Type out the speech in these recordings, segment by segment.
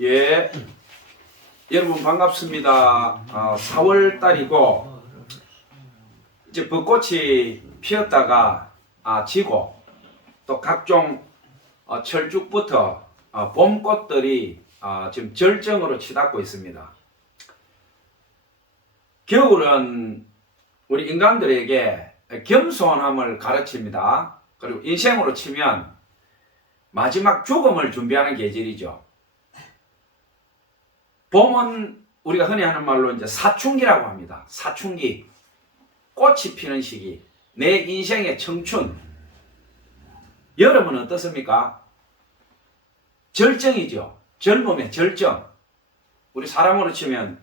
예, 여러분 반갑습니다. 4월 달이고 이제 벚꽃이 피었다가 지고 또 각종 철쭉부터 봄꽃들이 지금 절정으로 치닫고 있습니다. 겨울은 우리 인간들에게 겸손함을 가르칩니다. 그리고 인생으로 치면 마지막 죽음을 준비하는 계절이죠. 봄은 우리가 흔히 하는 말로 이제 사춘기라고 합니다. 사춘기. 꽃이 피는 시기. 내 인생의 청춘. 여름은 어떻습니까? 절정이죠. 젊음의 절정. 우리 사람으로 치면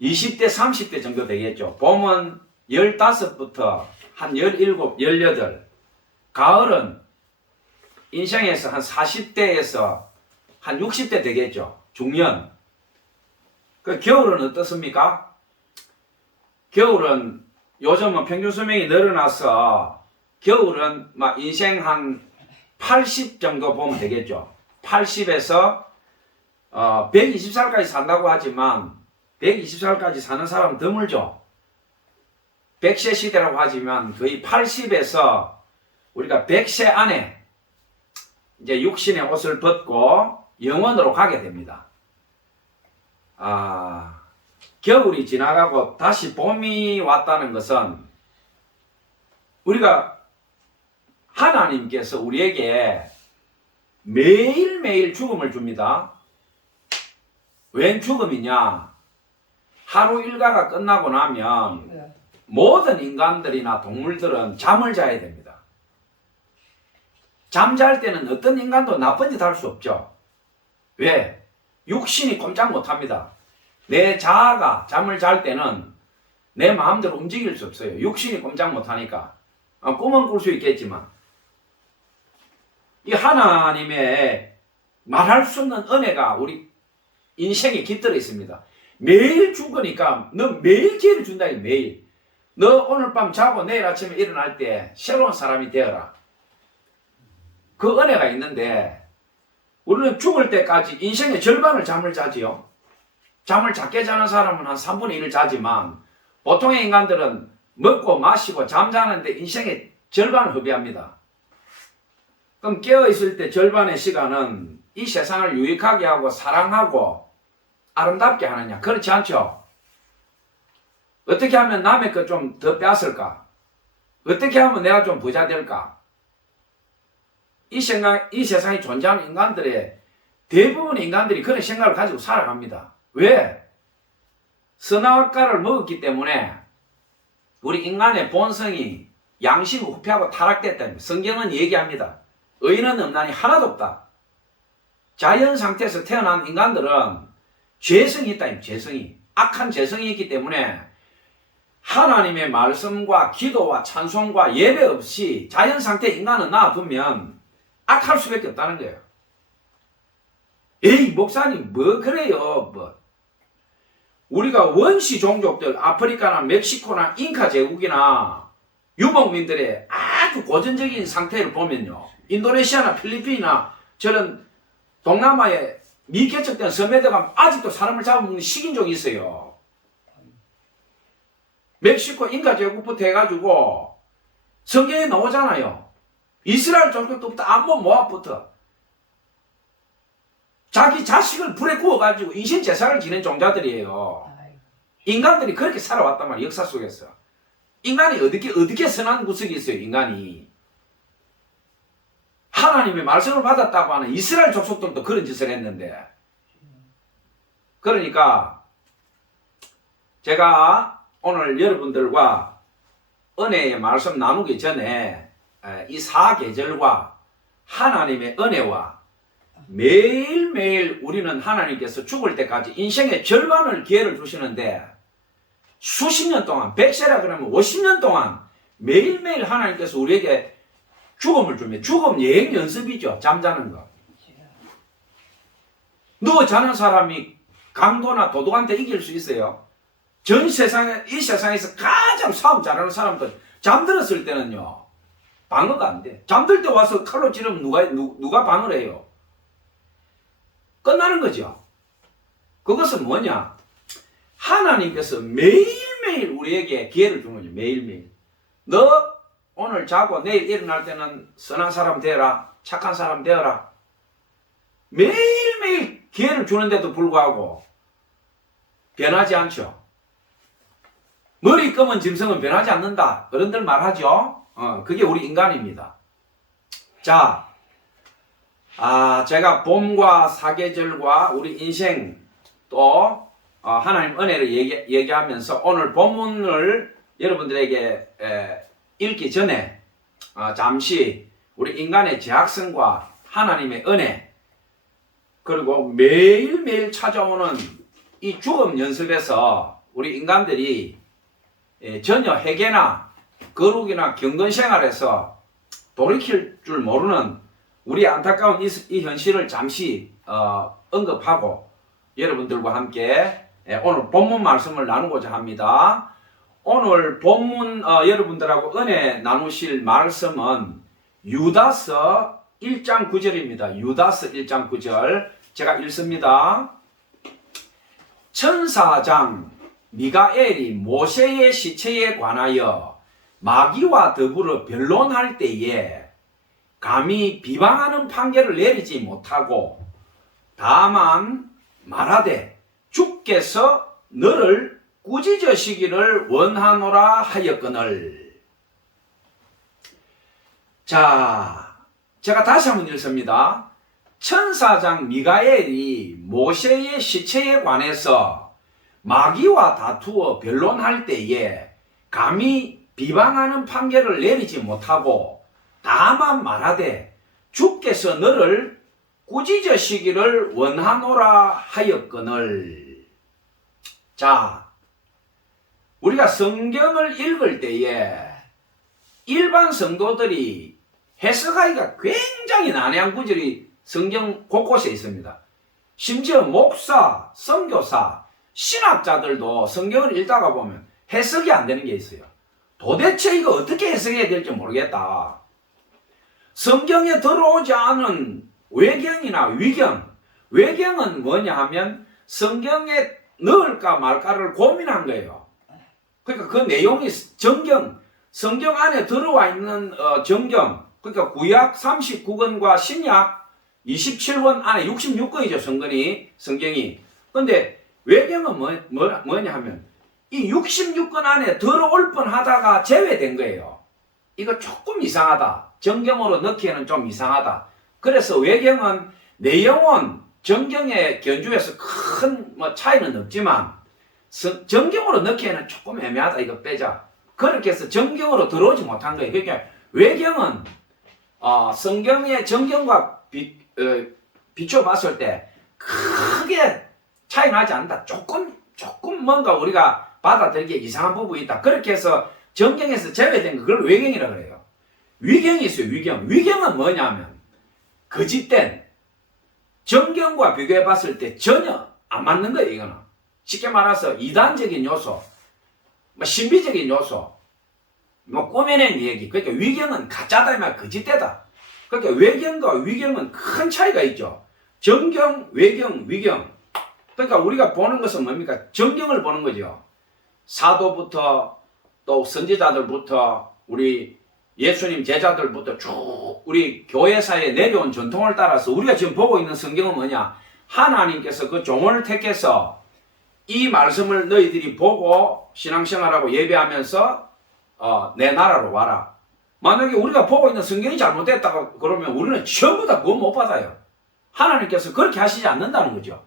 20대, 30대 정도 되겠죠. 봄은 15부터 한 17, 18. 가을은 인생에서 한 40대에서 한 60대 되겠죠. 중년. 그 겨울은 어떻습니까? 겨울은 요즘은 평균 수명이 늘어나서 겨울은 막 인생 한 80 정도 보면 되겠죠. 80에서 120살까지 산다고 하지만 120살까지 사는 사람은 드물죠. 100세 시대라고 하지만 거의 80에서 우리가 100세 안에 이제 육신의 옷을 벗고 영원으로 가게 됩니다. 겨울이 지나가고 다시 봄이 왔다는 것은 우리가 하나님께서 우리에게 매일매일 죽음을 줍니다. 웬 죽음이냐? 하루 일과가 끝나고 나면 모든 인간들이나 동물들은 잠을 자야 됩니다. 잠잘 때는 어떤 인간도 나쁜 짓 할 수 없죠. 왜? 육신이 꼼짝 못합니다. 내 자아가 잠을 잘 때는 내 마음대로 움직일 수 없어요. 육신이 꼼짝 못하니까. 꿈은 꿀 수 있겠지만 이 하나님의 말할 수 없는 은혜가 우리 인생에 깃들어 있습니다. 매일 죽으니까 너 매일 기회를 준다. 매일. 너 오늘 밤 자고 내일 아침에 일어날 때 새로운 사람이 되어라. 그 은혜가 있는데 우리는 죽을 때까지 인생의 절반을 잠을 자지요. 잠을 작게 자는 사람은 한 3분의 1을 자지만 보통의 인간들은 먹고 마시고 잠자는데 인생의 절반을 허비합니다. 그럼 깨어있을 때 절반의 시간은 이 세상을 유익하게 하고 사랑하고 아름답게 하느냐? 그렇지 않죠? 어떻게 하면 남의 것 좀 더 뺏을까? 어떻게 하면 내가 좀 부자 될까? 이 세상에 존재하는 인간들의 대부분의 인간들이 그런 생각을 가지고 살아갑니다. 왜? 선악과를 먹었기 때문에 우리 인간의 본성이 양심 후퇴하고 타락됐다는 성경은 얘기합니다. 의인은 없나니 하나도 없다. 자연 상태에서 태어난 인간들은 죄성이 있다. 죄성이. 악한 죄성이 있기 때문에 하나님의 말씀과 기도와 찬송과 예배 없이 자연 상태 인간은 놔두면 악할 수밖에 없다는 거예요. 에이 목사님 뭐 그래요. 뭐. 우리가 원시 종족들 아프리카나 멕시코나 잉카 제국이나 유목민들의 아주 고전적인 상태를 보면요. 인도네시아나 필리핀이나 저런 동남아의 미개척된 섬에들 가면 아직도 사람을 잡아먹는 식인종이 있어요. 멕시코 잉카 제국부터 해가지고 성경에 나오잖아요. 이스라엘 종족부터 암몬 모압부터 자기 자식을 불에 구워가지고 인신제사를 지낸 종자들이에요. 인간들이 그렇게 살아왔단 말이에요. 역사 속에서. 인간이 어떻게 선한 구석이 있어요. 인간이. 하나님의 말씀을 받았다고 하는 이스라엘 족속들도 그런 짓을 했는데 그러니까 제가 오늘 여러분들과 은혜의 말씀 나누기 전에 이 사계절과 하나님의 은혜와 매일매일 우리는 하나님께서 죽을 때까지 인생의 절반을 기회를 주시는데 수십 년 동안 100세라 그러면 50년 동안 매일매일 하나님께서 우리에게 죽음을 주면 죽음 예행 연습이죠. 잠자는 거. 누워 자는 사람이 강도나 도둑한테 이길 수 있어요. 전 세상에 이 세상에서 가장 싸움 잘하는 사람들 잠들었을 때는요. 방어가 안 돼. 잠들 때 와서 칼로 찌르면 누가 방어를 해요? 끝나는 거죠. 그것은 뭐냐? 하나님께서 매일매일 우리에게 기회를 주는 거죠. 매일매일. 너 오늘 자고 내일 일어날 때는 선한 사람 되어라. 착한 사람 되어라. 매일매일 기회를 주는데도 불구하고 변하지 않죠. 머리 검은 짐승은 변하지 않는다. 어른들 말하죠. 그게 우리 인간입니다. 자, 제가 봄과 사계절과 우리 인생 또 하나님 은혜를 얘기하면서 오늘 본문을 여러분들에게 읽기 전에 잠시 우리 인간의 죄악성과 하나님의 은혜 그리고 매일매일 찾아오는 이 죽음 연습에서 우리 인간들이 전혀 회개나 거룩이나 경건 생활에서 돌이킬 줄 모르는 우리 안타까운 이 현실을 잠시 언급하고 여러분들과 함께 오늘 본문 말씀을 나누고자 합니다. 오늘 본문 여러분들하고 은혜 나누실 말씀은 유다서 1장 9절입니다. 유다서 1장 9절 제가 읽습니다. 천사장 미가엘이 모세의 시체에 관하여 마귀와 더불어 변론할 때에 감히 비방하는 판결을 내리지 못하고 다만 말하되 주께서 너를 꾸짖으시기를 원하노라 하였거늘. 자, 제가 다시 한번 읽습니다. 천사장 미가엘이 모세의 시체에 관해서 마귀와 다투어 변론할 때에 감히 비방하는 판결을 내리지 못하고 다만 말하되 주께서 너를 꾸짖으시기를 원하노라 하였거늘. 자, 우리가 성경을 읽을 때에 일반 성도들이 해석하기가 굉장히 난해한 구절이 성경 곳곳에 있습니다. 심지어 목사, 선교사, 신학자들도 성경을 읽다가 보면 해석이 안 되는 게 있어요. 도대체 이거 어떻게 해석해야 될지 모르겠다. 성경에 들어오지 않은 외경이나 위경, 외경은 뭐냐 하면 성경에 넣을까 말까를 고민한 거예요. 그러니까 그 내용이 성경 안에 들어와 있는 정경, 그러니까 구약 39권과 신약 27권 안에 66권이죠, 성경이. 근데 외경은 뭐냐 하면 이 66권 안에 들어올 뻔 하다가 제외된 거예요. 이거 조금 이상하다. 정경으로 넣기에는 좀 이상하다. 그래서 외경은 내용은 정경의 견주에서 큰 차이는 없지만 정경으로 넣기에는 조금 애매하다. 이거 빼자. 그렇게 해서 정경으로 들어오지 못한 거예요. 그러니까 외경은 성경의 정경과 비춰 봤을 때 크게 차이 나지 않는다. 조금 뭔가 우리가 받아들이기에 이상한 부분이 있다. 그렇게 해서 정경에서 제외된 거 그걸 외경이라고 그래요. 위경이 있어요. 위경은 뭐냐면 거짓된 정경과 비교해 봤을 때 전혀 안 맞는 거예요. 이거는 쉽게 말해서 이단적인 요소, 신비적인 요소, 꾸며낸 얘기. 그러니까 위경은 가짜다, 거짓되다. 그러니까 외경과 위경은 큰 차이가 있죠. 정경, 외경, 위경. 그러니까 우리가 보는 것은 뭡니까? 정경을 보는 거죠. 사도부터 또 선지자들부터 우리 예수님 제자들부터 쭉 우리 교회사에 내려온 전통을 따라서 우리가 지금 보고 있는 성경은 뭐냐? 하나님께서 그 종을 택해서 이 말씀을 너희들이 보고 신앙생활하고 예배하면서 내 나라로 와라. 만약에 우리가 보고 있는 성경이 잘못됐다고 그러면 우리는 전부 다 그거 못 받아요. 하나님께서 그렇게 하시지 않는다는 거죠.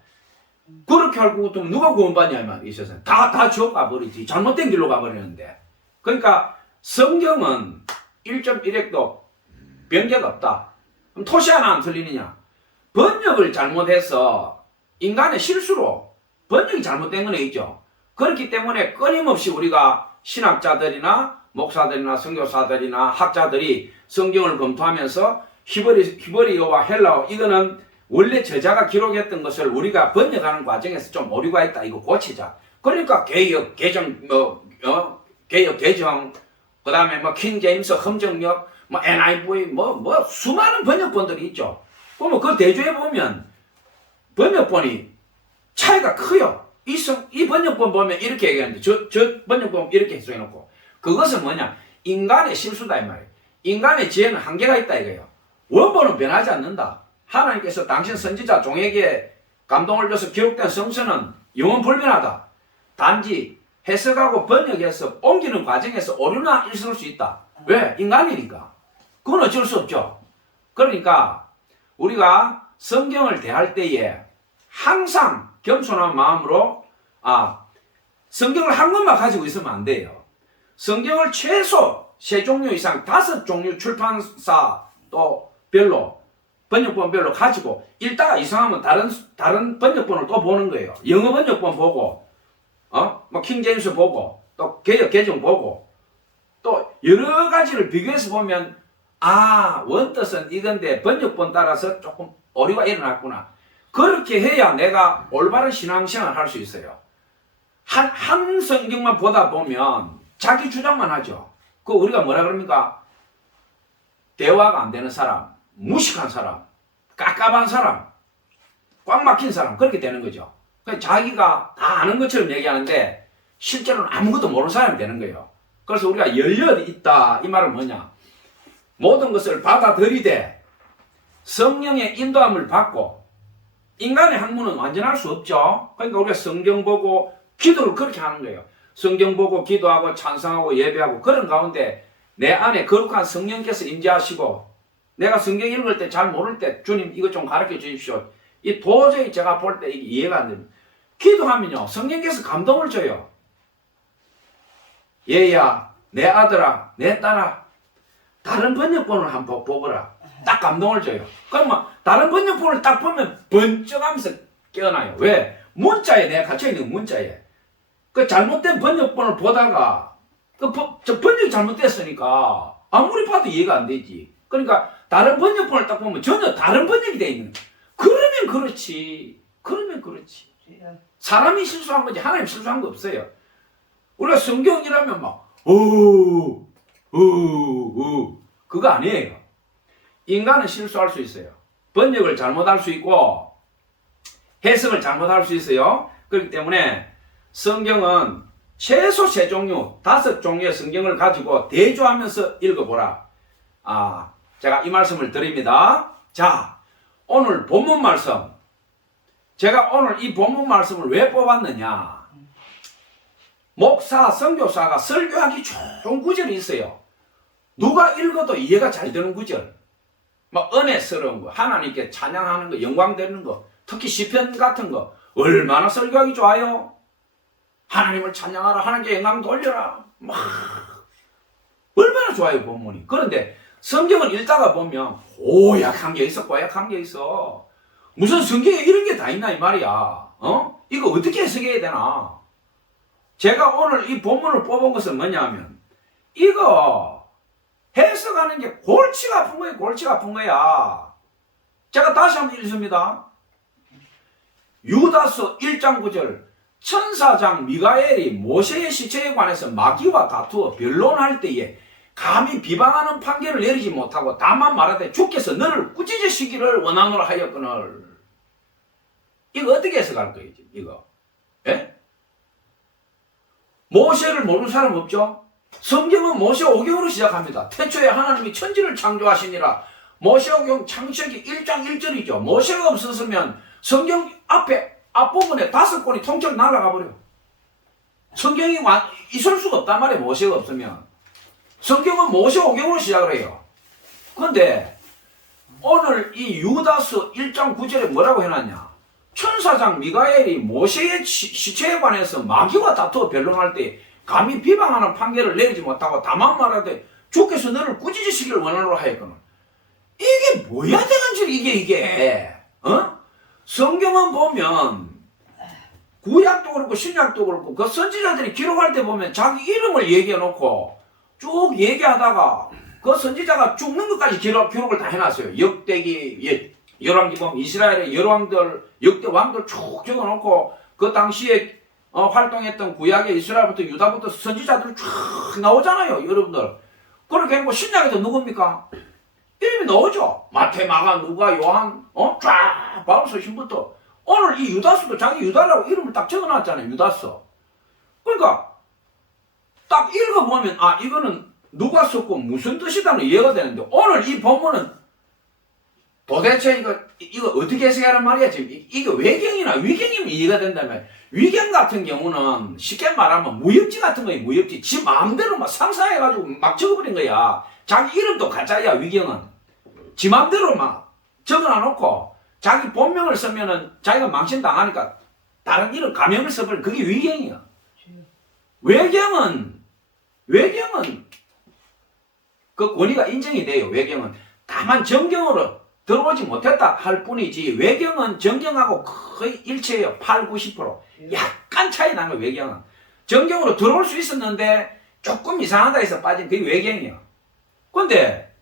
그렇게 알고 또 누가 구원받냐면 이 세상에 다 지옥 가버리지. 잘못된 길로 가버리는데. 그러니까 성경은 1.1핵도 변개가 없다. 그럼 토시 하나 안 틀리느냐? 번역을 잘못해서 인간의 실수로 번역이 잘못된 건 있죠. 그렇기 때문에 끊임없이 우리가 신학자들이나 목사들이나 선교사들이나 학자들이 성경을 검토하면서 히브리어와 헬라어 이거는 원래 저자가 기록했던 것을 우리가 번역하는 과정에서 좀 오류가 있다. 이거 고치자. 그러니까 개역, 개정, 개역, 개정, 그 다음에 킹 제임스, 험정역, NIV, 수많은 번역본들이 있죠. 그러면 그 대조해 보면 번역본이 차이가 커요. 이 번역본 보면 이렇게 얘기하는데 저 번역본 이렇게 해석해놓고 그것은 뭐냐? 인간의 실수다 이 말이에요. 인간의 지혜는 한계가 있다 이거예요. 원본은 변하지 않는다. 하나님께서 당신 선지자 종에게 감동을 줘서 기록된 성서는 영원 불변하다. 단지 해석하고 번역해서 옮기는 과정에서 오류나 있을 수 있다. 왜? 인간이니까. 그건 어쩔 수 없죠. 그러니까 우리가 성경을 대할 때에 항상 겸손한 마음으로 성경을 한 권만 가지고 있으면 안 돼요. 성경을 최소 3종류 이상 5종류 출판사 또 별로 번역본별로 가지고 읽다가 이상하면 다른 번역본을 또 보는 거예요. 영어 번역본 보고 뭐 킹제임스 보고 또 개역 개정 보고 또 여러 가지를 비교해서 보면 원뜻은 이건데 번역본 따라서 조금 오류가 일어났구나. 그렇게 해야 내가 올바른 신앙생활을 할 수 있어요. 한 성경만 보다 보면 자기 주장만 하죠. 그 우리가 뭐라 그럽니까? 대화가 안 되는 사람, 무식한 사람, 깝깝한 사람, 꽉 막힌 사람 그렇게 되는 거죠. 자기가 다 아는 것처럼 얘기하는데 실제로는 아무것도 모르는 사람이 되는 거예요. 그래서 우리가 열려 있다 이 말은 뭐냐? 모든 것을 받아들이되 성령의 인도함을 받고 인간의 학문은 완전할 수 없죠. 그러니까 우리가 성경 보고 기도를 그렇게 하는 거예요. 성경 보고 기도하고 찬송하고 예배하고 그런 가운데 내 안에 거룩한 성령께서 임재하시고 내가 성경 읽을 때 잘 모를 때 주님 이것 좀 가르쳐 주십시오. 이 도저히 제가 볼 때 이게 이해가 안 됩니다. 기도하면요 성령께서 감동을 줘요. 얘야 내 아들아 내 딸아 다른 번역본을 한번 보거라. 딱 감동을 줘요. 그러면 다른 번역본을 딱 보면 번쩍하면서 깨어나요. 왜? 문자에 내가 갇혀있는 문자에 그 잘못된 번역본을 보다가 저 번역이 잘못됐으니까 아무리 봐도 이해가 안 되지. 그러니까 다른 번역본을 딱 보면 전혀 다른 번역이 돼 있는 거야. 그러면 그렇지. 사람이 실수한 거지 하나님 실수한 거 없어요. 우리가 성경이라면 막 그거 아니에요. 인간은 실수할 수 있어요. 번역을 잘못할 수 있고 해석을 잘못할 수 있어요. 그렇기 때문에 성경은 최소 3종류, 5종류의 성경을 가지고 대조하면서 읽어보라. 제가 이 말씀을 드립니다. 자, 오늘 본문 말씀. 제가 오늘 이 본문 말씀을 왜 뽑았느냐. 목사, 선교사가 설교하기 좋은 구절이 있어요. 누가 읽어도 이해가 잘 되는 구절. 뭐 은혜스러운 거, 하나님께 찬양하는 거, 영광되는 거, 특히 시편 같은 거 얼마나 설교하기 좋아요. 하나님을 찬양하라, 하나님께 영광 돌려라. 막 얼마나 좋아요 본문이. 그런데 성경을 읽다가 보면 고약한 게 있어. 무슨 성경에 이런 게 다 있나 이 말이야. 이거 어떻게 해석해야 되나. 제가 오늘 이 본문을 뽑은 것은 뭐냐면 이거 해석하는 게 골치가 아픈 거야. 제가 다시 한번 읽습니다. 유다서 1장 9절 천사장 미가엘이 모세의 시체에 관해서 마귀와 다투어 변론할 때에 감히 비방하는 판결을 내리지 못하고 다만 말하되 주께서 너를 꾸짖으시기를 원하노라 하였거늘. 이거 어떻게 해석할 거예요 이거? 예? 모세를 모르는 사람 없죠? 성경은 모세오경으로 시작합니다. 태초에 하나님이 천지를 창조하시니라. 모세오경 창세기 1장 1절이죠. 모세가 없었으면 성경 앞부분에 5권이 통째로 날아가 버려요. 성경이 있을 수가 없단 말이에요. 모세가 없으면. 성경은 모세오경으로 시작을 해요. 그런데 오늘 이 유다서 1장 9절에 뭐라고 해놨냐. 천사장 미가엘이 모세의 시체에 관해서 마귀와 다투어 변론할 때 감히 비방하는 판결을 내리지 못하고 다만 말하되 주께서 너를 꾸짖으시기를 원하노라 하였거늘. 이게 뭐야 되는지 이게 성경은 보면 구약도 그렇고 신약도 그렇고 그 선지자들이 기록할 때 보면 자기 이름을 얘기해 놓고 쭉 얘기하다가 그 선지자가 죽는 것까지 기록을 다 해놨어요. 역대기 열왕기 보면 이스라엘의 열왕들 역대 왕들 쭉 적어놓고 그 당시에 활동했던 구약의 이스라엘부터 유다부터 선지자들 쭉 나오잖아요 여러분들. 그렇게 해놓고 신약에서 누굽니까? 이름이 나오죠. 마태, 마가, 누가, 요한 쫙 바울 서신부터 오늘 이 유다스도 자기 유다라고 이름을 딱 적어놨잖아요. 유다스. 그러니까 딱 읽어보면 아 이거는 누가 썼고 무슨 뜻이다는 이해가 되는데 오늘 이 본문은 도대체 이거 어떻게 해석하란 말이야. 지금 이게 외경이나 위경이면 이해가 된다면 위경 같은 경우는 쉽게 말하면 무협지 같은 거예요. 무협지. 지 마음대로 막 상상해가지고 막 적어버린 거야. 자기 이름도 가짜야. 위경은 지 마음대로 막 적어놔놓고 자기 본명을 쓰면은 자기가 망신당하니까 다른 이름 가명을 써버린 그게 위경이야. 외경은 그 권위가 인정이 돼요. 외경은 다만 정경으로 들어오지 못했다 할 뿐이지 외경은 정경하고 거의 일치해요. 8, 90%. 약간 차이 나는 거예요. 외경은. 정경으로 들어올 수 있었는데 조금 이상하다 해서 빠진 그게 외경이야. 근데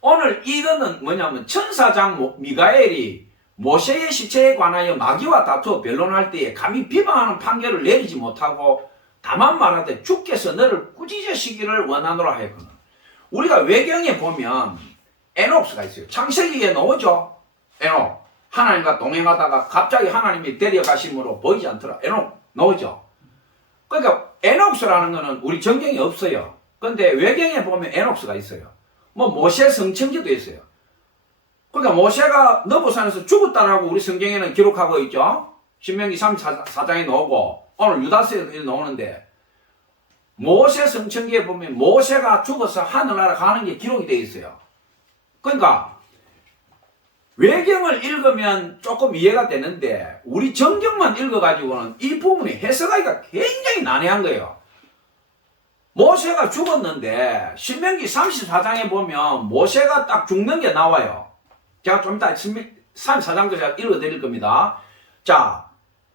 오늘 이거는 뭐냐면 천사장 미가엘이 모세의 시체에 관하여 마귀와 다투어 변론할 때에 감히 비방하는 판결을 내리지 못하고 다만 말하되 주께서 너를 꾸짖으시기를 원하노라 하였거든. 우리가 외경에 보면 에녹스가 있어요. 창세기에 나오죠. 에녹. 하나님과 동행하다가 갑자기 하나님이 데려가심으로 보이지 않더라. 에녹 나오죠. 그러니까 에녹스라는 거는 우리 정경에 없어요. 근데 외경에 보면 에녹스가 있어요. 뭐 모세 성천기도 있어요. 그러니까 모세가 너보산에서 죽었다라고 우리 성경에는 기록하고 있죠. 신명기 34장에 나오고 오늘 유다서에 나오는데 모세 성천기에 보면 모세가 죽어서 하늘나라 가는 게 기록이 되어 있어요. 그러니까 외경을 읽으면 조금 이해가 되는데 우리 정경만 읽어가지고는 이 부분이 해석하기가 굉장히 난해한 거예요. 모세가 죽었는데 신명기 34장에 보면 모세가 딱 죽는 게 나와요. 제가 좀 이따 34장도 제가 읽어드릴 겁니다. 자,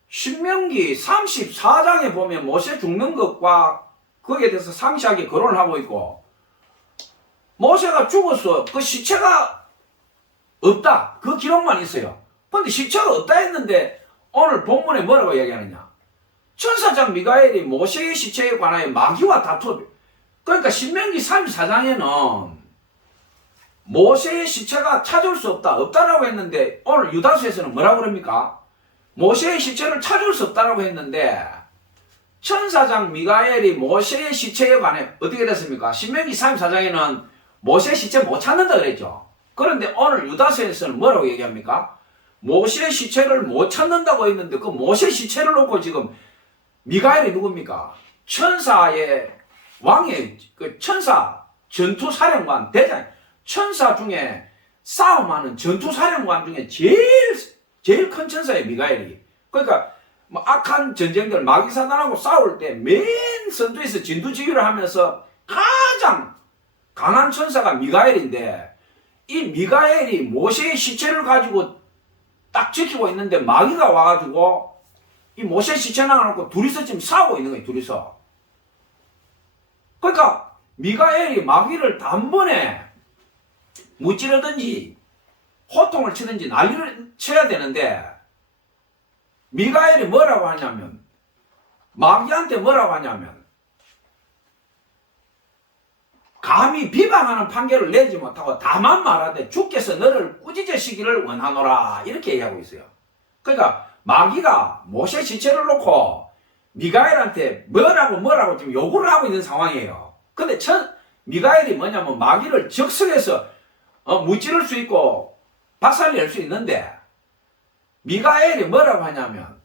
신명기 34장에 보면 모세 죽는 것과 거기에 대해서 상세하게 거론을 하고 있고 모세가 죽었어. 그 시체가 없다. 그 기록만 있어요. 근데 시체가 없다 했는데 오늘 본문에 뭐라고 얘기하느냐. 천사장 미가엘이 모세의 시체에 관하여 마귀와 다투어. 그러니까 신명기 34장에는 모세의 시체가 찾을 수 없다. 없다라고 했는데 오늘 유다서에서는 뭐라고 그럽니까? 모세의 시체를 찾을 수 없다라고 했는데 천사장 미가엘이 모세의 시체에 관해 어떻게 됐습니까? 신명기 34장에는 모세 시체 못 찾는다 그랬죠. 그런데 오늘 유다서에서는 뭐라고 얘기합니까? 모세 시체를 못 찾는다고 했는데 그 모세 시체를 놓고 지금 미가엘이 누굽니까? 천사의 왕의 그 천사 전투사령관 대장 천사 중에 싸움하는 전투사령관 중에 제일 큰 천사예요. 미가엘이. 그러니까 뭐 악한 전쟁들 마귀사단하고 싸울 때 맨 선두에서 진두지휘를 하면서 가장 강한 천사가 미가엘인데 이 미가엘이 모세의 시체를 가지고 딱 지키고 있는데 마귀가 와가지고 이 모세 시체 나가놓고 둘이서 지금 싸우고 있는 거예요. 둘이서. 그러니까 미가엘이 마귀를 단번에 무찌르든지 호통을 치든지 난리를 쳐야 되는데 미가엘이 뭐라고 하냐면 마귀한테 뭐라고 하냐면 감히 비방하는 판결을 내지 못하고 다만 말하되 주께서 너를 꾸짖으시기를 원하노라 이렇게 얘기하고 있어요. 그러니까 마귀가 모세 시체를 놓고 미가엘한테 뭐라고 지금 요구를 하고 있는 상황이에요. 근데 미가엘이 뭐냐면 마귀를 적석해서 무찌를 수 있고 박살낼 수 있는데 미가엘이 뭐라고 하냐면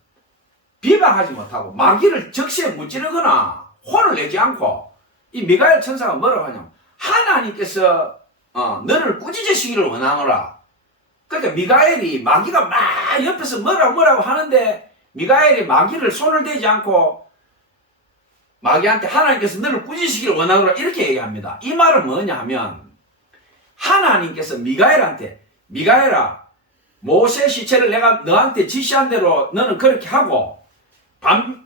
비방하지 못하고 마귀를 적시에 무찌르거나 혼을 내지 않고 이 미가엘 천사가 뭐라고 하냐면 하나님께서 너를 꾸짖으시기를 원하노라. 그러니까 미가엘이 마귀가 막 옆에서 뭐라고 하는데 미가엘이 마귀를 손을 대지 않고 마귀한테 하나님께서 너를 꾸짖으시기를 원하노라 이렇게 얘기합니다. 이 말은 뭐냐 하면 하나님께서 미가엘한테 미가엘아 모세 시체를 내가 너한테 지시한 대로 너는 그렇게 하고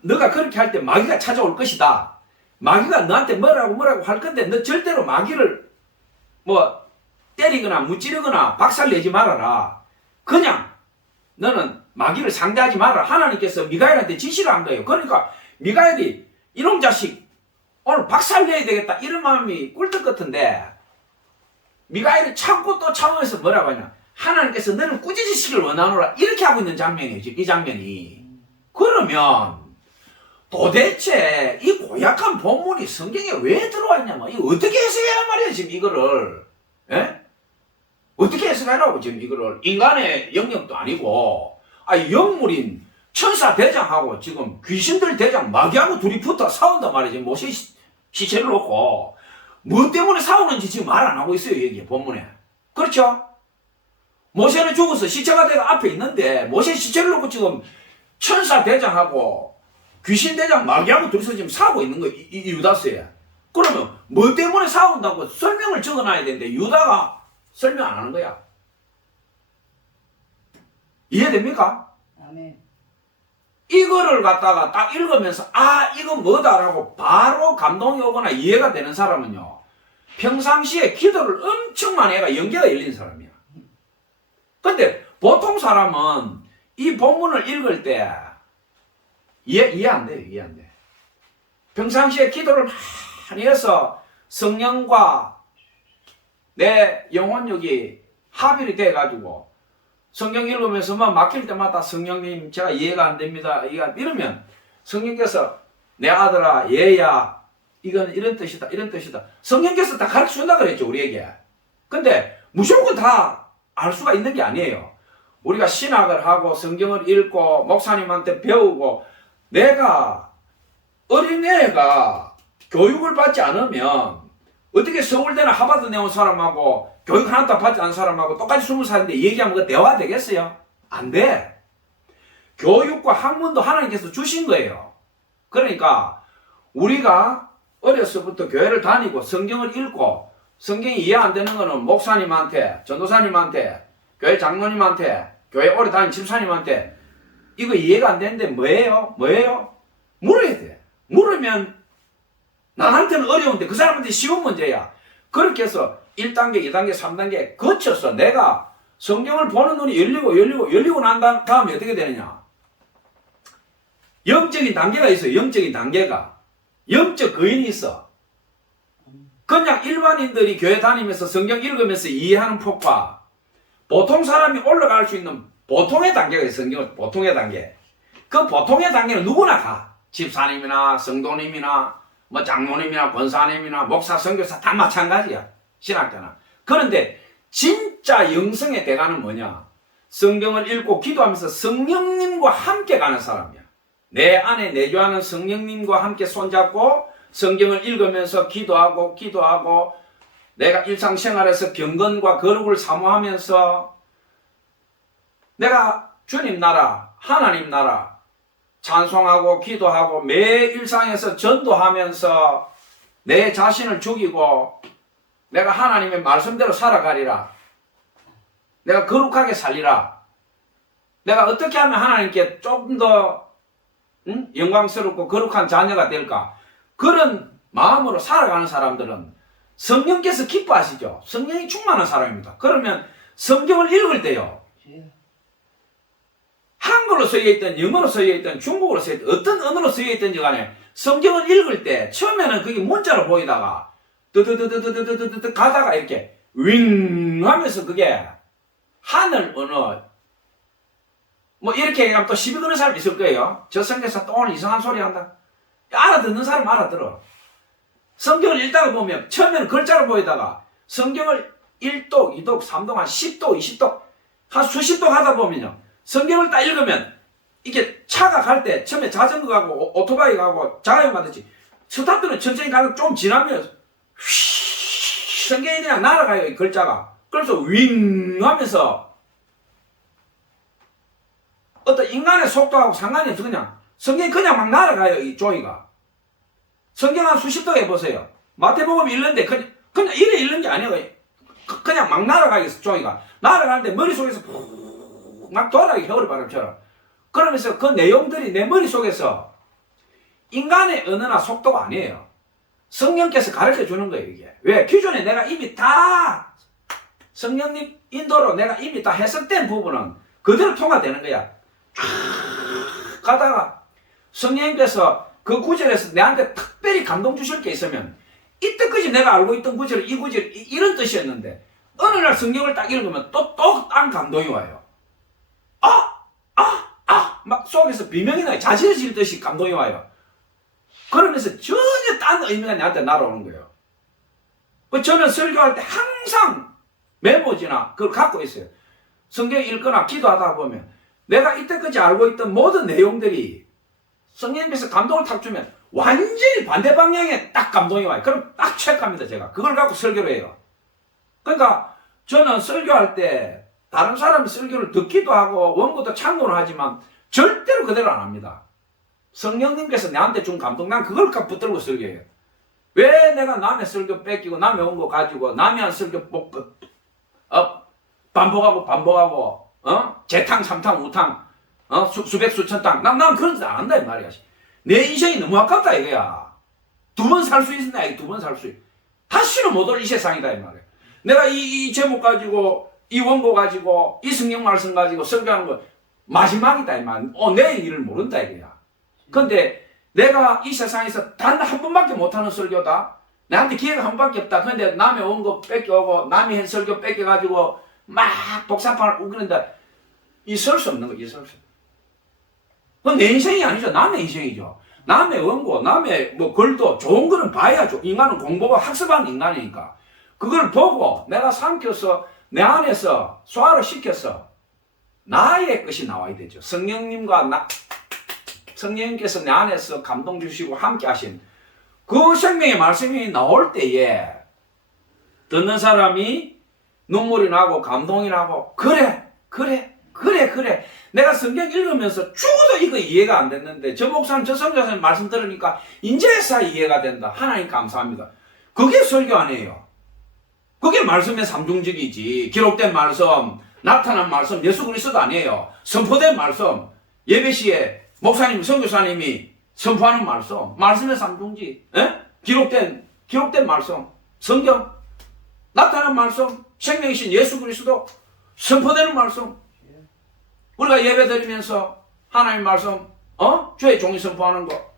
너가 그렇게 할 때 마귀가 찾아올 것이다. 마귀가 너한테 뭐라고 할 건데 너 절대로 마귀를 뭐 때리거나 무찌르거나 박살내지 말아라. 그냥 너는 마귀를 상대하지 말아라. 하나님께서 미가엘한테 지시를 한 거예요. 그러니까 미가엘이 이놈 자식 오늘 박살내야 되겠다 이런 마음이 꿀떡 같은데 미가엘이 참고 또 참으면서 뭐라고 하냐. 하나님께서 너를 꾸짖으시길 원하노라 이렇게 하고 있는 장면이에요. 지금 이 장면이. 그러면 도대체 이 고약한 본문이 성경에 왜 들어와 있냐면 이거 어떻게 해석해야 말이에요 지금 이거를. 예? 어떻게 해석하라고 지금 이거를. 인간의 영역도 아니고 영물인 천사 대장하고 지금 귀신들 대장 마귀하고 둘이 붙어 싸운단 말이지. 모세 시체를 놓고 뭐 때문에 싸우는지 지금 말 안 하고 있어요 여기 본문에. 그렇죠? 모세는 죽어서 시체가 내가 앞에 있는데 모세 시체를 놓고 지금 천사 대장하고 귀신 대장 마귀하고 둘이서 지금 싸우고 있는 거예요 이 유다스에. 그러면 뭐 때문에 싸운다고 설명을 적어놔야 되는데 유다가 설명 안 하는 거야. 이해됩니까? 아멘. 이거를 갖다가 딱 읽으면서 이거 뭐다라고 바로 감동이 오거나 이해가 되는 사람은요 평상시에 기도를 엄청 많이 해가 연계가 열린 사람이야. 근데 보통 사람은 이 본문을 읽을 때 이해 안 돼요. 이해 안 돼. 평상시에 기도를 많이 해서 성령과 내 영혼력이 합일이 돼가지고 성경 읽으면서 막힐 때마다 성령님 제가 이해가 안 됩니다 이러면 성령께서 내 아들아 얘야 이건 이런 뜻이다 이런 뜻이다 성령께서 다 가르쳐준다 그랬죠 우리에게. 근데 무조건 다 알 수가 있는 게 아니에요. 우리가 신학을 하고 성경을 읽고 목사님한테 배우고 내가 어린애가 교육을 받지 않으면 어떻게 서울대나 하버드 나온 사람하고 교육 하나도 받지 않은 사람하고 똑같이 20살인데 얘기하면 그 대화가 되겠어요? 안 돼. 교육과 학문도 하나님께서 주신 거예요. 그러니까 우리가 어려서부터 교회를 다니고 성경을 읽고 성경이 이해 안 되는 거는 목사님한테, 전도사님한테, 교회 장로님한테, 교회 오래 다닌 집사님한테 이거 이해가 안 되는데 뭐예요? 물어야 돼. 물으면 나한테는 어려운데 그 사람한테 쉬운 문제야. 그렇게 해서 1단계, 2단계, 3단계 거쳐서 내가 성경을 보는 눈이 열리고 난 다음에 어떻게 되느냐. 영적인 단계가 있어요. 영적인 단계가. 영적 거인이 있어. 그냥 일반인들이 교회 다니면서 성경 읽으면서 이해하는 폭과 보통 사람이 올라갈 수 있는 보통의 단계가 있어요. 성경은 보통의 단계. 그 보통의 단계는 누구나 가. 집사님이나 성도님이나 뭐 장모님이나 권사님이나 목사, 선교사 다 마찬가지야. 신학자나. 그런데 진짜 영성의 대가는 뭐냐? 성경을 읽고 기도하면서 성령님과 함께 가는 사람이야. 내 안에 내주하는 성령님과 함께 손잡고 성경을 읽으면서 기도하고 내가 일상생활에서 경건과 거룩을 사모하면서 내가 주님 나라, 하나님 나라 찬송하고 기도하고 매 일상에서 전도하면서 내 자신을 죽이고 내가 하나님의 말씀대로 살아가리라. 내가 거룩하게 살리라. 내가 어떻게 하면 하나님께 조금 더 영광스럽고 거룩한 자녀가 될까? 그런 마음으로 살아가는 사람들은 성령께서 기뻐하시죠. 성령이 충만한 사람입니다. 그러면 성경을 읽을 때요. 한글로 써있든 영어로 써있든 중국어로 써있든 어떤 언어로 써있든지 간에 성경을 읽을 때 처음에는 그게 문자로 보이다가 뜨뜨뜨뜨뜨뜨뜨뜨 가다가 이렇게 윙 하면서 그게 하늘 언어 뭐 이렇게 얘기하면 또 시비 거는 사람 있을 거예요. 저 성경에서 또 오늘 이상한 소리 한다. 알아듣는 사람 알아들어. 성경을 읽다가 보면 처음에는 글자로 보이다가 성경을 1독, 2독, 3독, 한 10독, 20독 한 수십 독 하다 보면요. 성경을 딱 읽으면 이게 차가 갈 때 처음에 자전거 가고 오토바이 가고 자가용 가듯이 스타트는 천천히 가면 좀 지나면 휘 성경이 그냥 날아가요. 이 글자가. 그래서 윙 하면서 어떤 인간의 속도하고 상관이 없어. 그냥 성경이 그냥 막 날아가요. 이 조이가. 성경 한 수십 독 해보세요. 마태복음 읽는데 그냥 이래 읽는 게 아니에요. 그냥 막 날아가겠어. 조이가. 날아가는데 머릿속에서 막 돌아가게 겨울바람처럼. 그러면서 그 내용들이 내 머릿속에서 인간의 언어나 속도가 아니에요. 성령께서 가르쳐 주는 거예요. 이게. 왜? 기존에 내가 이미 다 성령님 인도로 내가 이미 다 해석된 부분은 그대로 통화되는 거야. 쫙 가다가 성령님께서 그 구절에서 내한테 특별히 감동 주실 게 있으면 이때까지 내가 알고 있던 구절은 이 구절 이런 뜻이었는데 어느 날 성경을 딱 읽으면 또 딴 감동이 와요. 막 속에서 비명이 나요. 자지러질 듯이 감동이 와요. 그러면서 전혀 딴 의미가 나한테 날아오는 거예요. 저는 설교할 때 항상 메모지나 그걸 갖고 있어요. 성경 읽거나 기도하다 보면 내가 이때까지 알고 있던 모든 내용들이 성령님께서 감동을 탁 주면 완전히 반대 방향에 딱 감동이 와요. 그럼 딱 체크합니다, 제가. 그걸 갖고 설교를 해요. 그러니까 저는 설교할 때 다른 사람이 설교를 듣기도 하고 원고도 참고를 하지만 절대로 그대로 안 합니다. 성령님께서 나한테 준 감동, 난 그걸 붙들고 설교해요. 왜 내가 남의 설교 뺏기고 남의 원고 가지고 남의 한 설교 반복하고 재탕 삼탕 우탕 수백 수천 땅 난 그런 짓 안 한다 이 말이야. 내 인생이 너무 아깝다 이거야. 두 번 살 수 있는다. 두 번 살 수 있. 다시는 못 올 이 세상이다 이 말이야. 내가 이 제목 가지고 이 원고 가지고 이 성경 말씀 가지고 설교하는 거 마지막이다 이 말. 내일 일을 모른다 이거야. 근데 내가 이 세상에서 단 한 번밖에 못하는 설교다. 나한테 기회가 한 번밖에 없다. 근데 남의 원고 뺏겨오고 남의 한 설교 뺏겨가지고 막 독사판을 우기는데 있을 수 없는 거, 있을 수 없는 거. 그건 내 인생이 아니죠. 남의 인생이죠. 남의 원고, 남의 글도 좋은 거는 봐야죠. 인간은 공부하고 학습하는 인간이니까. 그걸 보고 내가 삼켜서 내 안에서 소화를 시켜서 나의 것이 나와야 되죠. 성령님께서 내 안에서 감동 주시고 함께 하신 그 생명의 말씀이 나올 때에 듣는 사람이 눈물이 나고 감동이 나고 그래. 내가 성경 읽으면서 죽어도 이거 이해가 안 됐는데 저 목사님 저 선교사님 말씀 들으니까 인제사 이해가 된다. 하나님 감사합니다. 그게 설교 아니에요. 그게 말씀의 삼중직이지. 기록된 말씀, 나타난 말씀, 예수 그리스도 아니에요. 선포된 말씀, 예배 시에 목사님, 선교사님이 선포하는 말씀, 말씀의 삼중직, 기록된 말씀, 성경, 나타난 말씀, 생명이신 예수 그리스도, 선포되는 말씀. 우리가 예배 드리면서 하나님 말씀, 주의 종이 선포하는 거.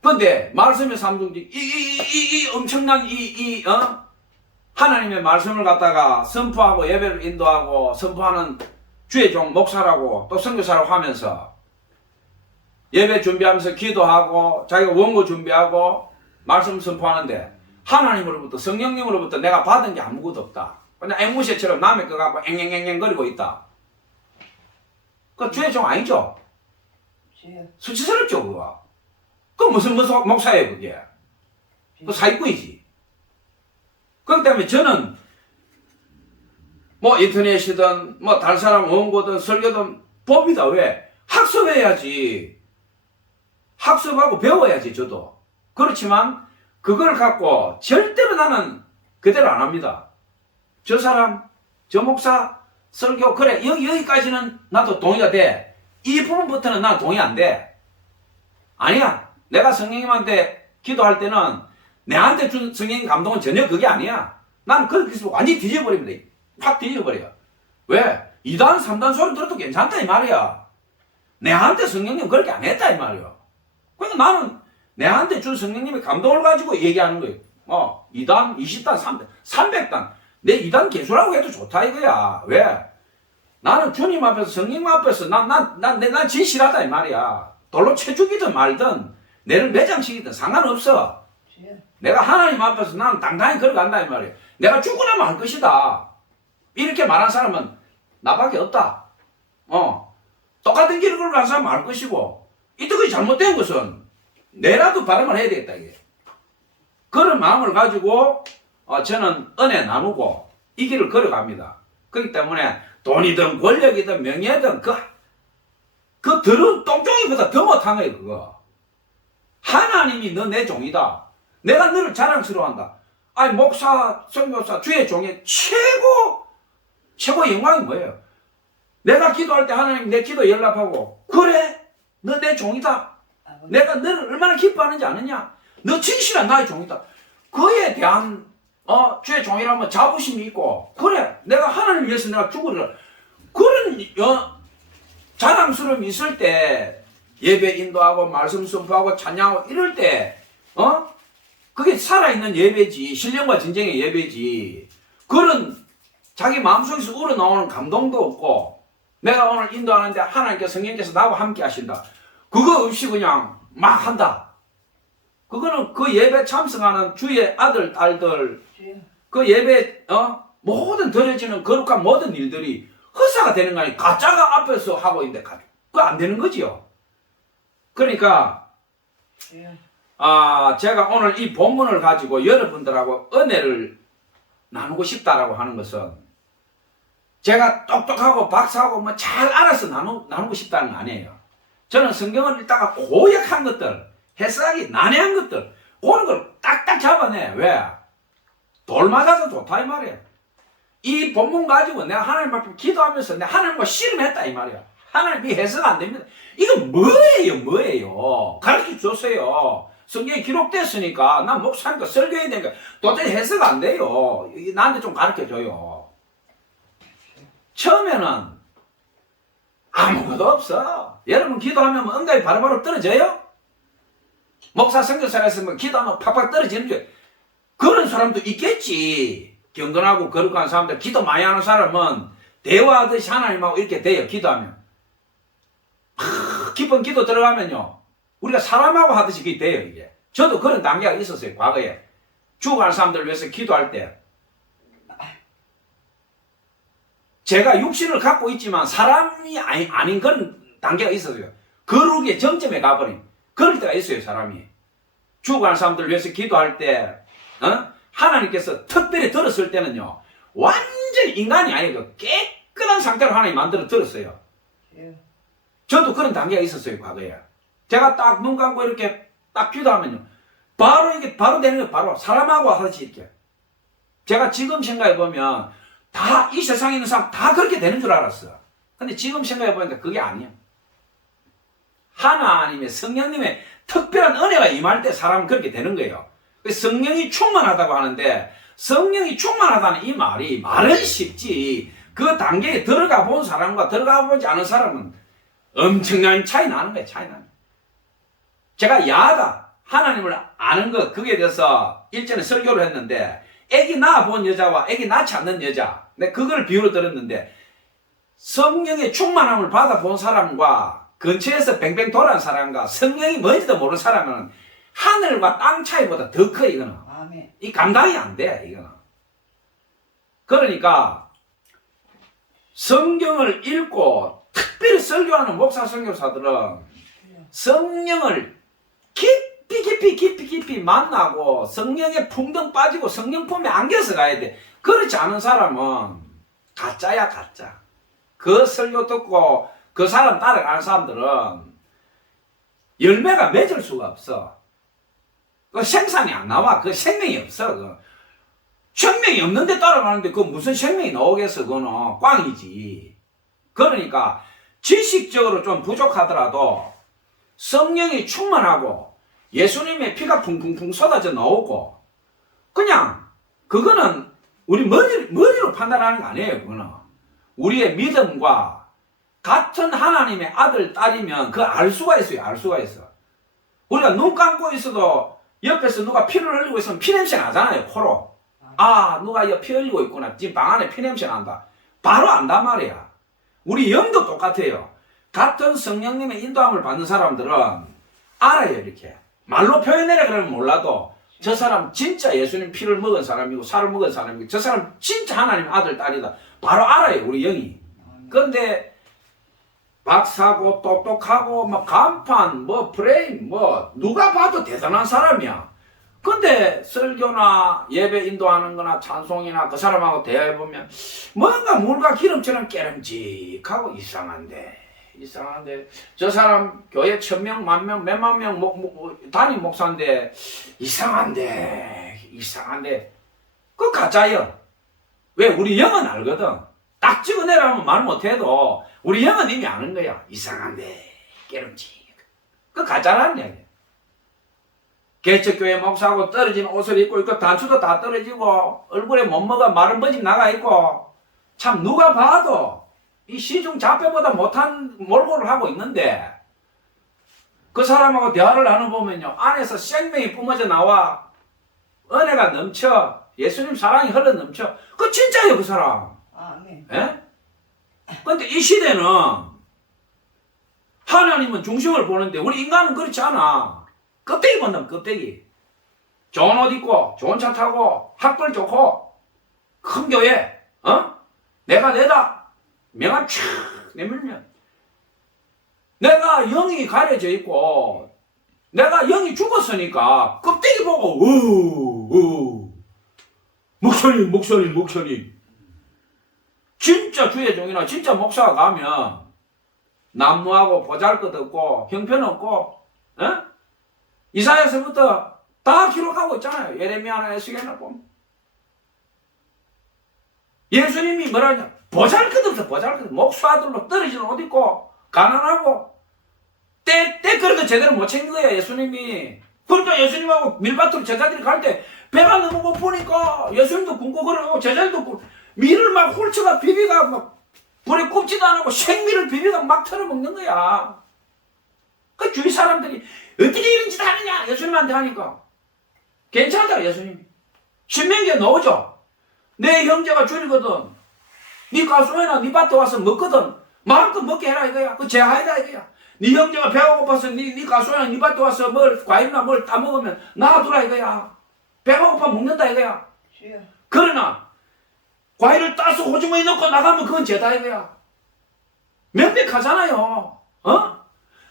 근데 말씀의 삼중직, 이 엄청난 하나님의 말씀을 갖다가 선포하고 예배를 인도하고 선포하는 주의 종 목사라고 또 선교사라고 하면서 예배 준비하면서 기도하고 자기가 원고 준비하고 말씀 선포하는데 하나님으로부터 성령님으로부터 내가 받은 게 아무것도 없다. 그냥 앵무새처럼 남의 거 갖고 앵앵앵앵 거리고 있다. 그 주의 종 아니죠? 수치스럽죠 그거. 그 무슨 목사예요 그게. 그 사기꾼이지. 그렇기 때문에 저는 인터넷이든 다른 사람 원고든 설교든 법이다. 왜? 학습해야지. 학습하고 배워야지 저도. 그렇지만 그걸 갖고 절대로 나는 그대로 안 합니다. 저 사람, 저 목사 설교 그래 여기까지는 나도 동의가 돼. 이 부분부터는 난 동의 안 돼. 아니야. 내가 성령님한테 기도할 때는 내한테 준 성령 감동은 전혀 그게 아니야. 난 그렇게 완전히 뒤져버립니다. 확 뒤져버려. 왜? 2단 3단 소리 들어도 괜찮다 이 말이야. 내한테 성령님 그렇게 안 했다 이 말이야. 그러니까 나는 내한테 준 성령님의 감동을 가지고 얘기하는 거예요. 2단 20단 3단 300단 내 2단 개수라고 해도 좋다 이거야. 왜? 나는 주님 앞에서 성령 앞에서 난 진실하다 이 말이야. 돌로 채 죽이든 말든 내를 매장시키든 상관없어. 내가 하나님 앞에서 나는 당당히 걸어간다 이 말이야. 내가 죽으나 말 것이다. 이렇게 말한 사람은 나밖에 없다. 똑같은 길을 걸어간 사람은 알 것이고 이때까지 잘못된 것은 내라도 발음을 해야 되겠다 이게. 그런 마음을 가지고 저는 은혜 나누고 이 길을 걸어갑니다. 그렇기 때문에 돈이든 권력이든 명예든 그 더러운 똥종이보다 더 못한 거예요 그거. 하나님이 너 내 종이다. 내가 너를 자랑스러워한다. 아니 목사, 선교사, 주의 종의 최고 영광이 뭐예요? 내가 기도할 때 하나님 내 기도 연락하고 그래 너 내 종이다. 내가 너를 얼마나 기뻐하는지 아느냐? 너 진실한 나의 종이다. 그에 대한 주의 종이라면 자부심이 있고 그래 내가 하나님 위해서 내가 죽으리라. 그런 자랑스러움이 있을 때 예배 인도하고 말씀 선포하고 찬양하고 이럴 때 그게 살아있는 예배지. 신령과 진정의 예배지. 그런 자기 마음속에서 우러나오는 감동도 없고 내가 오늘 인도하는데 하나님께서 성령께서 나와 함께 하신다. 그거 없이 그냥 막 한다. 그거는 그 예배 참석하는 주의 아들, 딸들 그 예배 모든 드려지는 거룩한 모든 일들이 허사가 되는 거 아니에요. 가짜가 앞에서 하고 있는데 그거 안 되는 거지요. 그러니까 제가 오늘 이 본문을 가지고 여러분들하고 은혜를 나누고 싶다라고 하는 것은 제가 똑똑하고 박사하고 뭐 잘 알아서 나누고 싶다는 거 아니에요. 저는 성경을 읽다가 고약한 것들, 해석하기 난해한 것들, 그런 걸 딱딱 잡아내. 왜? 돌 맞아서 좋다 이 말이에요. 이 본문 가지고 내가 하나님 앞에 기도하면서 내가 하나님과 씨름했다 이 말이야. 하나님이 해석 안 됩니다. 이거 뭐예요? 가르쳐 줬어요. 성경에 기록됐으니까 난 목사니까 설교해야 되니까 도대체 해석 안 돼요. 나한테 좀 가르쳐 줘요. 처음에는 아무것도 없어. 여러분 기도하면 뭐 응답이 바로바로 떨어져요? 목사 선교사에서 뭐 기도하면 팍팍 떨어지는 줄 그런 사람도 있겠지. 경건하고 거룩한 사람들, 기도 많이 하는 사람은 대화하듯이 하나님하고 이렇게 돼요. 기도하면 깊은 기도 들어가면요 우리가 사람하고 하듯이 그게 돼요. 이게 저도 그런 단계가 있었어요. 과거에 죽어가는 사람들을 위해서 기도할 때 제가 육신을 갖고 있지만 사람이 아닌 그런 단계가 있었어요. 거룩의 정점에 가버린 그럴 때가 있어요. 사람이 죽어가는 사람들을 위해서 기도할 때 하나님께서 특별히 들었을 때는요 완전히 인간이 아니고 깨끗한 상태로 하나님 만들어 들었어요. 저도 그런 단계가 있었어요. 과거에 제가 딱 눈 감고 이렇게 딱 기도하면요 바로 이게 바로 되는 거예요. 바로 사람하고 하듯이 이렇게. 제가 지금 생각해 보면 다 이 세상에 있는 사람 다 그렇게 되는 줄 알았어. 근데 지금 생각해 보니까 그게 아니야. 하나님의 성령님의 특별한 은혜가 임할 때 사람은 그렇게 되는 거예요. 성령이 충만하다고 하는데 성령이 충만하다는 이 말은 쉽지 그 단계에 들어가 본 사람과 들어가 보지 않은 사람은 엄청난 차이 나는 거예요. 차이 나는 거예요. 제가 야하다 하나님을 아는 것 그게 대해서 일전에 설교를 했는데 애기 낳아 본 여자와 애기 낳지 않는 여자 내가 그걸 비유로 들었는데 성령의 충만함을 받아본 사람과 근처에서 뱅뱅 돌아온 사람과 성령이 뭔지도 모르는 사람은 하늘과 땅 차이보다 더 커 이거는. 아멘. 이 감당이 안 돼 이거는. 그러니까 성경을 읽고 특별히 설교하는 목사 선교사들은 성령을 깊이 만나고 성령에 풍덩 빠지고 성령 품에 안겨서 가야 돼. 그렇지 않은 사람은 가짜야 가짜. 그 설교 듣고 그 사람 따라가는 사람들은 열매가 맺을 수가 없어. 그 생산이 안 나와. 그 생명이 없어. 그 생명이 없는데 따라가는데 그 무슨 생명이 나오겠어. 그거는 꽝이지. 그러니까 지식적으로 좀 부족하더라도 성령이 충만하고 예수님의 피가 풍풍풍 쏟아져 나오고 그냥 그거는 우리 머리로 판단하는 거 아니에요. 그거는 우리의 믿음과 같은 하나님의 아들 딸이면 그거 알 수가 있어요. 알 수가 있어. 우리가 눈 감고 있어도 옆에서 누가 피를 흘리고 있으면 피냄새 나잖아요. 코로. 누가 피 흘리고 있구나. 지금 방 안에 피냄새 난다. 바로 안단 말이야. 우리 영도 똑같아요. 같은 성령님의 인도함을 받는 사람들은 알아요. 이렇게 말로 표현해라 그러면 몰라도 저 사람 진짜 예수님 피를 먹은 사람이고 살을 먹은 사람이고 저 사람 진짜 하나님 아들 딸이다. 바로 알아요. 우리 영이. 그런데 박사고 똑똑하고 뭐 간판 뭐 프레임 뭐 누가 봐도 대단한 사람이야. 근데 설교나 예배 인도하는 거나 찬송이나 그 사람하고 대화해보면 뭔가 물과 기름처럼 깨름직하고 이상한데 저 사람 교회 1000명 만명 몇만 명 단임 목사인데 이상한데 그거 가짜예요. 왜? 우리 영은 알거든. 딱 찍어내라면 말 못해도 우리 영은 이미 아는 거야. 이상한데 깨름직 그거 가짜라는 얘기야. 개척교회 목사하고 떨어진 옷을 입고 있고 단추도 다 떨어지고 얼굴에 몸무가 마른 버짐 나가 있고 참 누가 봐도 이 시중 잡배보다 못한 몰골을 하고 있는데 그 사람하고 대화를 나눠보면요 안에서 생명이 뿜어져 나와 은혜가 넘쳐 예수님 사랑이 흘러 넘쳐. 그 진짜예요, 그 사람. 아멘. 예? 근데 이 시대는 하나님은 중심을 보는데 우리 인간은 그렇지 않아. 껍데기 본다면 껍데기. 좋은 옷 입고 좋은 차 타고 학벌 좋고 큰 교회 내가 내다 명함 촥 내밀면 내가 영이 가려져 있고 내가 영이 죽었으니까 껍데기 보고 목사님 진짜 주의 종이나 진짜 목사가 가면 남루하고 보잘것없고 형편없고 이사야서부터 다 기록하고 있잖아요. 예레미야나 에스겔나 보면 예수님이 뭐라냐 보잘것없어. 목수아들로 떨어지는 옷 입고 가난하고 때 그래도 제대로 못 챙긴 거야 예수님이. 그러니까 예수님하고 밀밭으로 제자들이 갈 때 배가 너무 고프니까 예수님도 굶고 그러고 제자들도 밀을 막 훌쳐가 비비가 막 불에 굽지도 않고 생밀을 비비가 막 털어먹는 거야. 그 주위 사람들이 어떻게 이런 짓 하느냐 예수님한테 하니까 괜찮다 예수님이. 신명기에 나오죠. 내 형제가 줄이거든 네 가수에나 네 밭에 와서 먹거든 마음껏 먹게 해라 이거야. 그 제하이다 이거야. 네 형제가 배가 고파서 네 가수에나 네 밭에 와서 뭘 과일이나 뭘 따먹으면 놔두라 이거야. 배가 고파 먹는다 이거야. 그러나 과일을 따서 호주머니에 넣고 나가면 그건 죄다 이거야. 명백하잖아요.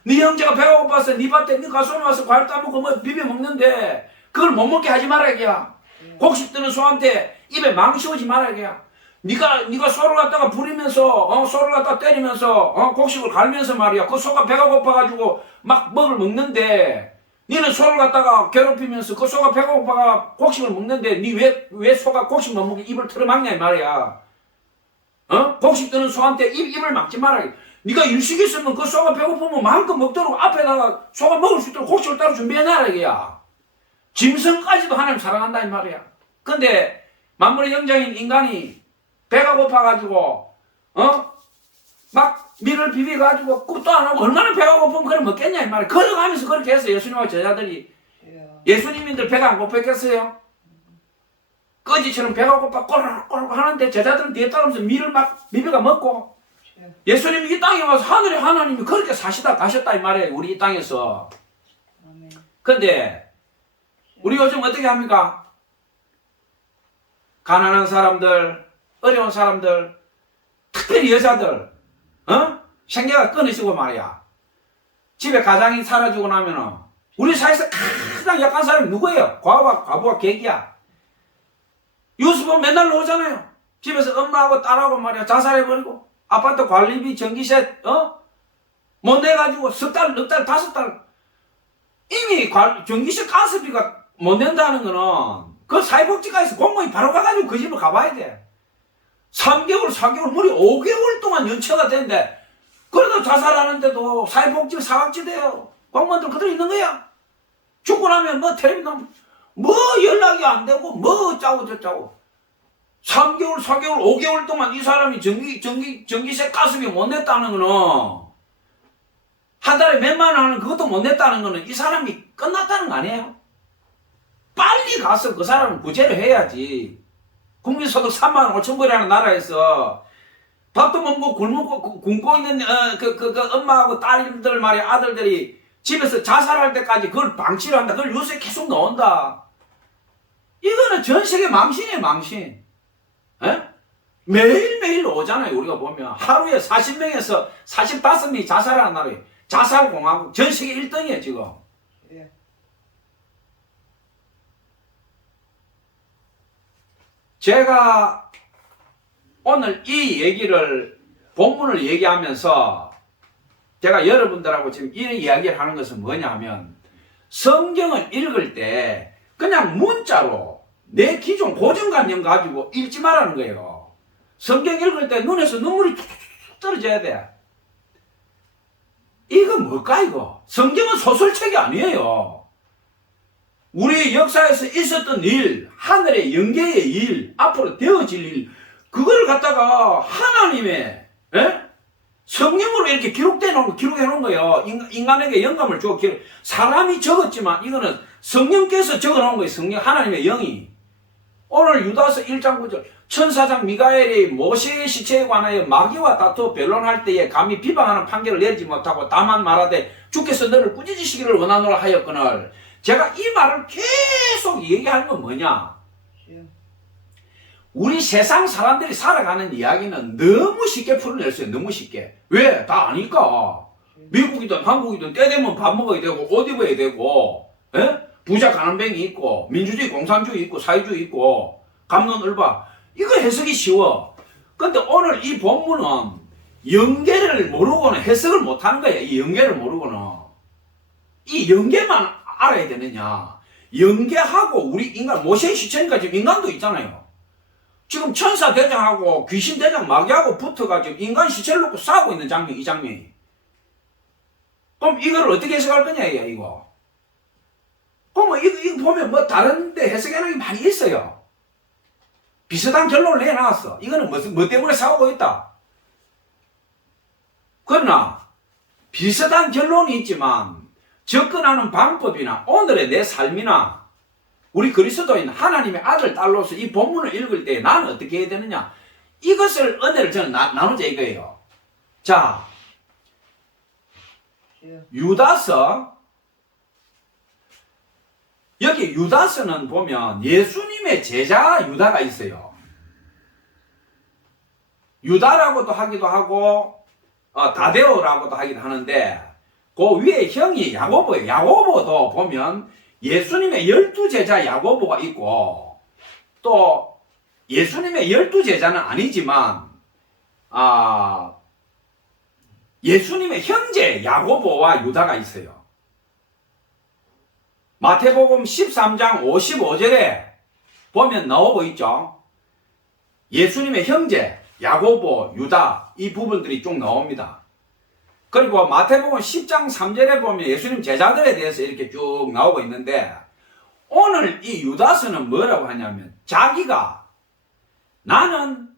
네 형제가 배가 고파서 네 밭에 네 가수에 와서 과일 따먹고 뭐 비벼 먹는데 그걸 못 먹게 하지 마라 이거야. 곡식 드는 소한테 입에 망 씌우지 마라 이거야. 네가 소를 갖다가 부리면서 소를 갖다가 때리면서 곡식을 갈면서 말이야. 그 소가 배가 고파가지고 막 먹을 먹는데 니는 소를 갖다가 괴롭히면서 그 소가 배가 고파가 곡식을 먹는데 니 왜 소가 곡식 못 먹게 입을 틀어막냐 이 말이야. 곡식 드는 소한테 입을 막지 마라. 네가 일식이 있으면 그 소가 배고프면 마음껏 먹도록 앞에다가 소가 먹을 수 있도록 곡식을 따로 준비해놔라 이거야. 짐승까지도 하나님 사랑한다 이 말이야. 근데 만물의 영장인 인간이 배가 고파가지고 막 밀을 비벼가지고 굽도 안 하고 얼마나 배가 고프면 그걸 먹겠냐 이 말이야. 걸어가면서 그렇게 해서 예수님하고 제자들이 예수님인들 배가 안 고팠겠어요? 꺼지처럼 배가 고파 꼬르륵 하는데 제자들은 뒤에 따라오면서 밀을 막 비벼가 먹고 예수님이 이 땅에 와서 하늘에 하나님이 그렇게 사시다 가셨다 이 말이에요. 우리 이 땅에서. 근데 우리 요즘 어떻게 합니까? 가난한 사람들, 어려운 사람들, 특별히 여자들, 생계가 끊어지고 말이야. 집에 가장이 사라지고 나면은 우리 사회에서 가장 약한 사람이 누구예요? 과부와 객이야. 뉴스 보면 맨날 나오잖아요. 집에서 엄마하고 딸하고 말이야 자살해버리고 아파트 관리비, 전기세 못 내가지고 석 달, 넉 달, 5달 이미 전기세 가스비가 못 낸다는 거는 그 사회복지과에서 공무원이 바로 가가지고 그 집을 가봐야 돼. 3개월, 4개월, 무려 5개월 동안 연체가 되는데 그래도 자살하는데도 사회복지 사각지대요. 공무원들 그대로 있는 거야. 죽고 나면 뭐 텔레비 나오면 뭐 연락이 안 되고 뭐 어쩌고 저쩌고 3개월, 4개월, 5개월 동안 이 사람이 전기세 가스비 못 냈다는 거는 한 달에 몇만 원 하는 그것도 못 냈다는 거는 이 사람이 끝났다는 거 아니에요? 빨리 가서 그 사람을 구제를 해야지. 국민소득 3만 5천 불이라는 나라에서 밥도 못 먹고 굶고 있는 그 엄마하고 딸들 말이야 아들들이 집에서 자살할 때까지 그걸 방치를 한다. 그걸 뉴스에 계속 나온다. 이거는 전 세계 망신이에요, 망신. 에? 매일매일 오잖아요. 우리가 보면 하루에 40명에서 45명이 자살하는 나라예요. 자살공화국 전 세계 1등이에요 지금. 제가 오늘 이 얘기를 본문을 얘기하면서 제가 여러분들하고 지금 이 이야기를 하는 것은 뭐냐 하면 성경을 읽을 때 그냥 문자로 내 기존 고정관념 가지고 읽지 말라는 거예요. 성경 읽을 때 눈에서 눈물이 툭툭 떨어져야 돼. 이거 뭘까 이거? 성경은 소설책이 아니에요. 우리 역사에서 있었던 일, 하늘의 영계의 일, 앞으로 되어질 일, 그걸 갖다가 하나님의 성령으로 이렇게 기록해 놓은 거예요. 인간에게 영감을 주어 사람이 적었지만 이거는 성령께서 적어 놓은 거예요. 성령 하나님의 영이. 오늘 유다서 1장 9절 천사장 미가엘이 모세의 시체에 관하여 마귀와 다투어 변론할 때에 감히 비방하는 판결을 내지 못하고 다만 말하되 주께서 너를 꾸짖으시기를 원하노라 하였거늘. 제가 이 말을 계속 얘기하는 건 뭐냐? 우리 세상 사람들이 살아가는 이야기는 너무 쉽게 풀어낼 수 있어요. 너무 쉽게. 왜? 다 아니까. 미국이든 한국이든 때 되면 밥 먹어야 되고 옷 입어야 되고, 에? 부자 가난뱅이 있고 민주주의 공산주의 있고 사회주의 있고 갑론을박, 이거 해석이 쉬워. 근데 오늘 이 본문은 연계를 모르고는 해석을 못하는 거야. 이 연계를 모르고는. 이 연계만 알아야 되느냐. 연계하고 우리 인간, 모세의 시체니까 지금 인간도 있잖아요. 지금 천사 대장하고 귀신 대장 마귀하고 붙어가지고 인간 시체를 놓고 싸우고 있는 장면, 이 장면이. 그럼 이걸 어떻게 해석할 거냐, 이거. 그럼 이거 보면 뭐 다른데 해석하는 게 많이 있어요. 비슷한 결론을 내놨어. 이거는 뭐 때문에 싸우고 있다. 그러나 비슷한 결론이 있지만 접근하는 방법이나 오늘의 내 삶이나 우리 그리스도인 하나님의 아들 딸로서 이 본문을 읽을 때 나는 어떻게 해야 되느냐, 이것을 은혜를 저는 나누자 이거예요. 자, 유다서, 여기 유다서는 보면 예수님의 제자 유다가 있어요. 유다라고도 하기도 하고 다데오라고도 하기도 하는데 그 위에 형이 야고보예요. 야고보도 보면 예수님의 12제자 야고보가 있고 또 예수님의 12제자는 아니지만 예수님의 형제 야고보와 유다가 있어요. 마태복음 13장 55절에 보면 나오고 있죠. 예수님의 형제 야고보, 유다, 이 부분들이 쭉 나옵니다. 그리고 마태복음 10장 3절에 보면 예수님 제자들에 대해서 이렇게 쭉 나오고 있는데 오늘 이 유다서는 뭐라고 하냐면 자기가 나는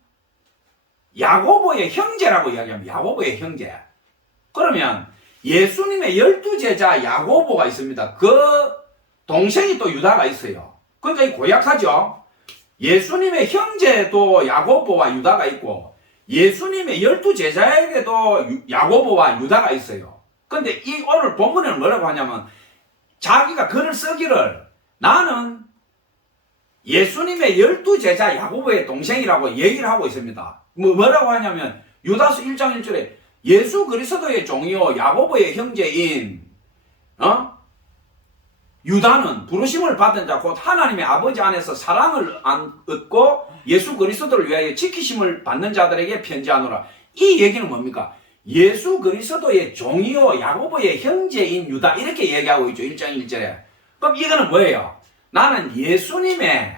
야고보의 형제라고 이야기합니다. 야고보의 형제. 그러면 예수님의 12제자 야고보가 있습니다. 그 동생이 또 유다가 있어요. 그러니까 이 고약하죠. 예수님의 형제도 야고보와 유다가 있고 예수님의 12제자에게도 야고보와 유다가 있어요. 근데 이 오늘 본문에는 뭐라고 하냐면 자기가 글을 쓰기를 나는 예수님의 12제자 야고보의 동생이라고 얘기를 하고 있습니다. 뭐라고 하냐면 유다서 1장 1절에 예수 그리스도의 종이요 야고보의 형제인 유다는 부르심을 받은 자 곧 하나님의 아버지 안에서 사랑을 얻고 예수 그리스도를 위하여 지키심을 받는 자들에게 편지하노라. 이 얘기는 뭡니까? 예수 그리스도의 종이요 야고보의 형제인 유다, 이렇게 얘기하고 있죠. 1장 1절에. 그럼 이거는 뭐예요? 나는 예수님의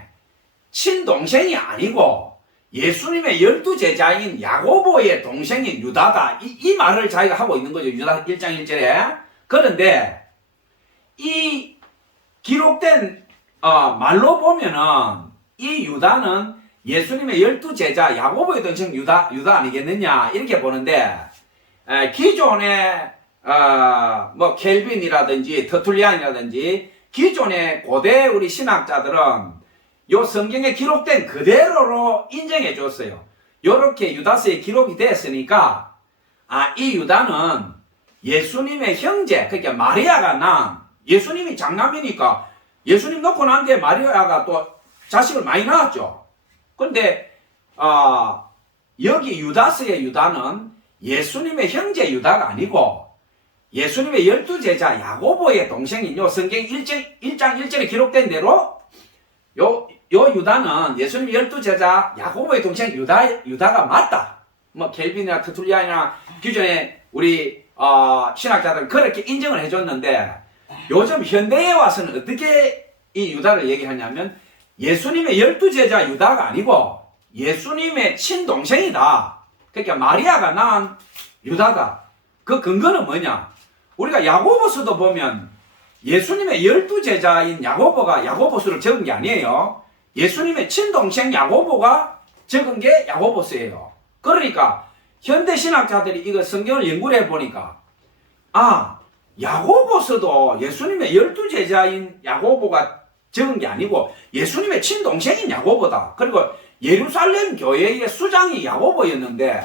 친동생이 아니고 예수님의 12제자인 야고보의 동생인 유다다. 이 말을 자기가 하고 있는 거죠. 유다 1장 1절에. 그런데 이 기록된 말로 보면은 이 유다는 예수님의 12제자 야고보의 동생 유다 아니겠느냐 이렇게 보는데 기존의 뭐 켈빈이라든지 터툴리안이라든지 기존의 고대 우리 신학자들은 요 성경에 기록된 그대로로 인정해 줬어요. 요렇게 유다서에 기록이 됐으니까 이 유다는 예수님의 형제, 그러니까 마리아가 낳은, 예수님이 장남이니까 예수님 놓고 난 뒤에 마리아가 또 자식을 많이 낳았죠. 그런데 여기 유다서의 유다는 예수님의 형제 유다가 아니고 예수님의 12제자 야고보의 동생인 요 성경 1장 1절에 기록된 대로 요 유다는 예수님의 12제자 야고보의 동생 유다가 맞다. 뭐 켈빈이나 터툴리안이나 기존에 우리 신학자들은 그렇게 인정을 해줬는데 요즘 현대에 와서는 어떻게 이 유다를 얘기하냐면 예수님의 12제자 유다가 아니고 예수님의 친동생이다. 그러니까 마리아가 낳은 유다다. 그 근거는 뭐냐? 우리가 야고보서도 보면 예수님의 12제자인 야고보가 야고보서를 적은 게 아니에요. 예수님의 친동생 야고보가 적은 게 야고보서예요. 그러니까 현대 신학자들이 이거 성경을 연구를 해보니까 야고보서도 예수님의 12제자인 야고보가 적은 게 아니고 예수님의 친동생인 야고보다. 그리고 예루살렘 교회의 수장이 야고보였는데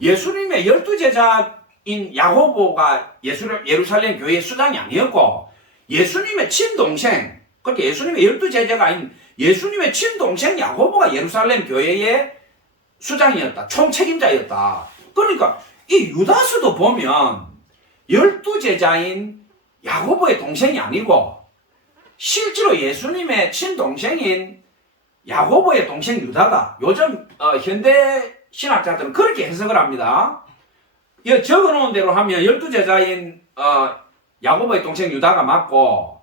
예수님의 12제자인 야고보가 예루살렘 교회의 수장이 아니었고 예수님의 친동생, 그렇게 예수님의 12제자가 아닌 예수님의 친동생 야고보가 예루살렘 교회의 수장이었다. 총책임자였다. 그러니까 이 유다스도 보면 12제자인 야고보의 동생이 아니고 실제로 예수님의 친동생인 야고보의 동생 유다다. 요즘 현대 신학자들은 그렇게 해석을 합니다. 이 적어놓은 대로 하면 12제자인 야고보의 동생 유다가 맞고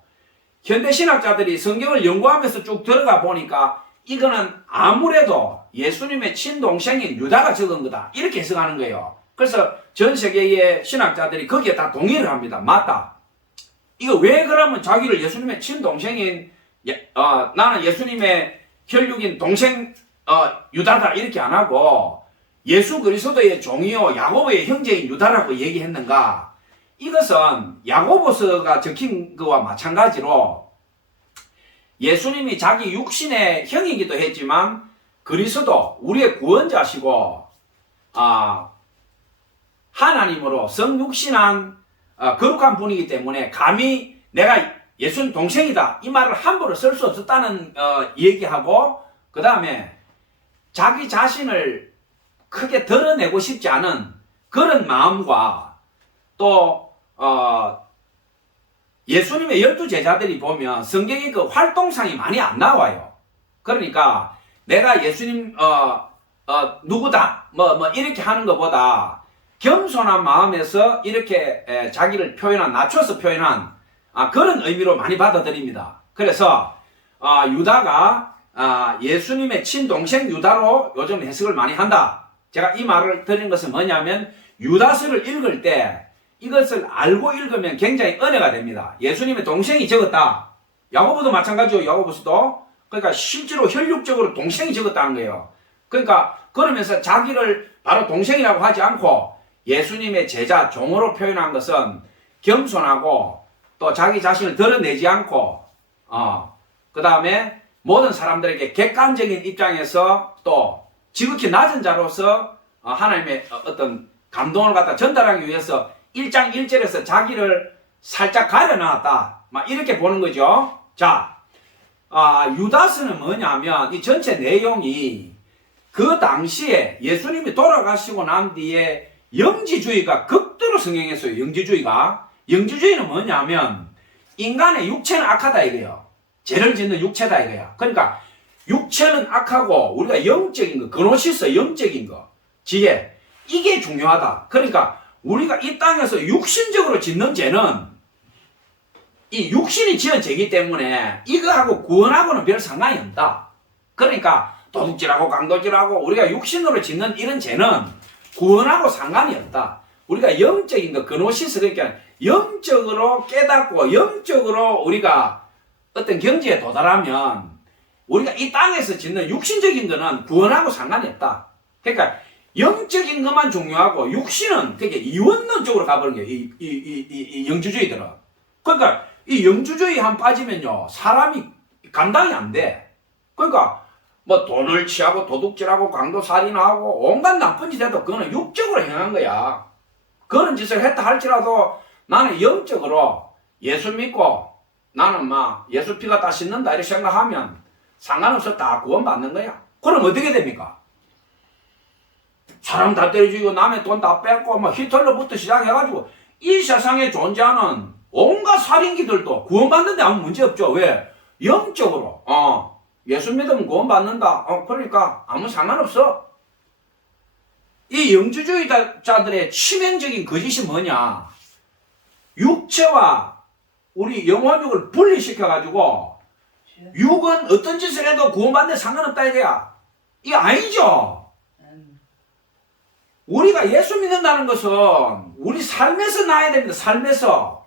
현대 신학자들이 성경을 연구하면서 쭉 들어가 보니까 이거는 아무래도 예수님의 친동생인 유다가 적은 거다. 이렇게 해석하는 거예요. 그래서 전 세계의 신학자들이 거기에 다 동의를 합니다. 맞다. 이거 왜 그러면 자기를 예수님의 친동생인 나는 예수님의 혈육인 동생 유다다 이렇게 안 하고 예수 그리스도의 종이요 야고보의 형제인 유다라고 얘기했는가? 이것은 야고보서가 적힌 것과 마찬가지로 예수님이 자기 육신의 형이기도 했지만 그리스도 우리의 구원자시고 하나님으로 성육신한 거룩한 분이기 때문에 감히 내가 예수님 동생이다 이 말을 함부로 쓸 수 없었다는 얘기하고 그 다음에 자기 자신을 크게 드러내고 싶지 않은 그런 마음과 또 예수님의 12제자들이 보면 성경에 그 활동상이 많이 안 나와요. 그러니까 내가 예수님 누구다 뭐 이렇게 하는 것보다 겸손한 마음에서 이렇게 자기를 표현한 낮춰서 표현한 그런 의미로 많이 받아들입니다. 그래서 유다가 예수님의 친동생 유다로 요즘 해석을 많이 한다. 제가 이 말을 드린 것은 뭐냐면 유다서를 읽을 때 이것을 알고 읽으면 굉장히 은혜가 됩니다. 예수님의 동생이 적었다. 야고보도 마찬가지요. 야고보서도. 그러니까 실제로 혈육적으로 동생이 적었다는 거예요. 그러니까 그러면서 자기를 바로 동생이라고 하지 않고 예수님의 제자 종으로 표현한 것은 겸손하고 또 자기 자신을 드러내지 않고 그 다음에 모든 사람들에게 객관적인 입장에서 또 지극히 낮은 자로서 하나님의 어떤 감동을 갖다 전달하기 위해서 1장 1절에서 자기를 살짝 가려놨다. 막 이렇게 보는 거죠. 자, 유다스는 뭐냐면 이 전체 내용이 그 당시에 예수님이 돌아가시고 난 뒤에 영지주의가 극도로 성행했어요. 영지주의는 뭐냐면 인간의 육체는 악하다 이거예요. 죄를 짓는 육체다 이거야. 그러니까 육체는 악하고 우리가 영적인 거, 그노시스 영적인 거, 지혜 이게 중요하다. 그러니까 우리가 이 땅에서 육신적으로 짓는 죄는 이 육신이 지은 죄이기 때문에 이거하고 구원하고는 별 상관이 없다. 그러니까 도둑질하고 강도질하고 우리가 육신으로 짓는 이런 죄는 구원하고 상관이 없다. 우리가 영적인 거, 그노시스, 그러니까 영적으로 깨닫고 영적으로 우리가 어떤 경지에 도달하면 우리가 이 땅에서 짓는 육신적인 거는 구원하고 상관이 없다. 그러니까 영적인 것만 중요하고 육신은 되게 이원론적으로 가버린 거예요. 이 영주주의들은. 그러니까 이 영주주의 한 빠지면요 사람이 감당이 안 돼. 그러니까 뭐 돈을 취하고 도둑질하고 강도살인하고 온갖 나쁜 짓 해도 그거는 육적으로 행한 거야. 그런 짓을 했다 할지라도 나는 영적으로 예수 믿고 나는 막 예수 피가 다 씻는다 이렇게 생각하면 상관없어 다 구원받는 거야. 그럼 어떻게 됩니까? 사람 다 때려 죽이고 남의 돈 다 뺏고 막 히틀러부터 시작해가지고 이 세상에 존재하는 온갖 살인기들도 구원받는데 아무 문제 없죠. 왜? 영적으로 예수 믿으면 구원받는다. 그러니까 아무 상관없어. 이 영주주의자들의 치명적인 거짓이 뭐냐? 육체와 우리 영혼육을 분리시켜가지고 육은 어떤 짓을 해도 구원받는데 상관없다 이거야. 이게 아니죠. 우리가 예수 믿는다는 것은 우리 삶에서 나야 됩니다. 삶에서.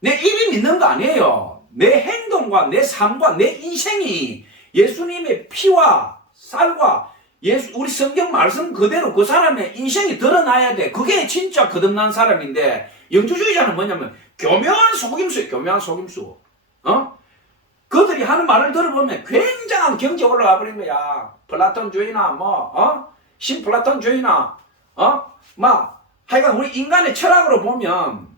내 입이 믿는 거 아니에요. 내 행동과 내 삶과 내 인생이 예수님의 피와 쌀과 우리 성경 말씀 그대로 그 사람의 인생이 드러나야 돼. 그게 진짜 거듭난 사람인데 영주주의자는 뭐냐면 교묘한 속임수예요. 교묘한 속임수. 그들이 그들이 하는 말을 들어보면 굉장한 경지에 올라가 버린 거야. 플라톤주의나 신플라톤주의나 막 하여간 우리 인간의 철학으로 보면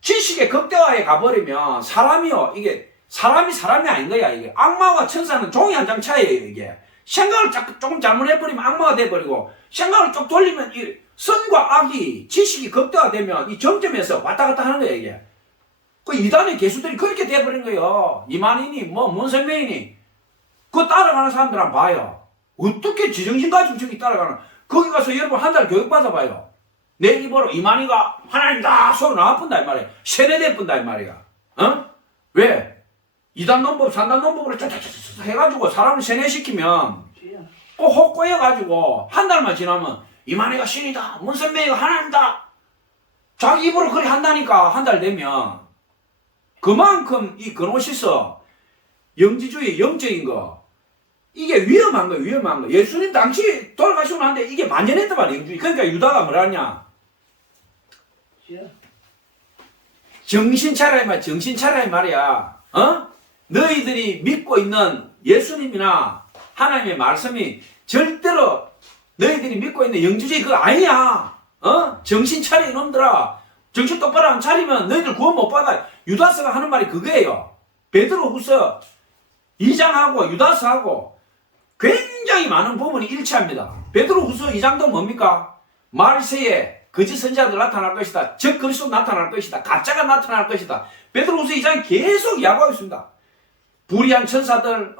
지식의 극대화에 가버리면 사람이요, 이게 사람이 아닌 거야. 이게 악마와 천사는 종이 한 장 차이예요. 이게 생각을 조금 잘못해버리면 악마가 돼버리고, 생각을 쭉 돌리면 이 선과 악이, 지식이 극대화되면 이 정점에서 왔다 갔다 하는 거야. 이게 그 이단의 개수들이 그렇게 돼버린 거예요. 이만희니 문선명이니 그거 따라가는 사람들 한번 봐요. 어떻게 지정신 가지고 저기 따라가나. 거기 가서 여러분 한 달 교육 받아봐요. 내 입으로 이만희가 하나님다 소리 나와본다 이 말이야. 세뇌돼본다 이 말이야. 왜? 2단 논법 3단 논법으로 쫙쫙쫙 해가지고 사람을 세뇌시키면 꼭 혹꼬여가지고 한 달만 지나면 이만희가 신이다, 문선명이가 하나님다, 자기 입으로 그리 한다니까. 한 달 되면 그만큼 이 그노시스 영지주의, 영적인 거, 이게 위험한 거예요. 위험한 거. 예수님 당시 돌아가시고 나는데 이게 만연했단 말이에요. 영주의. 그러니까 유다가 뭐라냐, 정신 차려야 말이야. 정신 차려야 말이야. 너희들이 믿고 있는 예수님이나 하나님의 말씀이 절대로 너희들이 믿고 있는 영주주의 그거 아니야. 정신 차려 이놈들아. 정신 똑바로 안 차리면 너희들 구원 못 받아. 유다스가 하는 말이 그거예요. 베드로후서 2장하고 유다스하고 굉장히 많은 부분이 일치합니다. 베드로후서 2장도 뭡니까? 말세에 거짓 선지자들 나타날 것이다. 적 그리스도 나타날 것이다. 가짜가 나타날 것이다. 베드로후서 2장이 계속 이야기하고 있습니다. 불의한 천사들,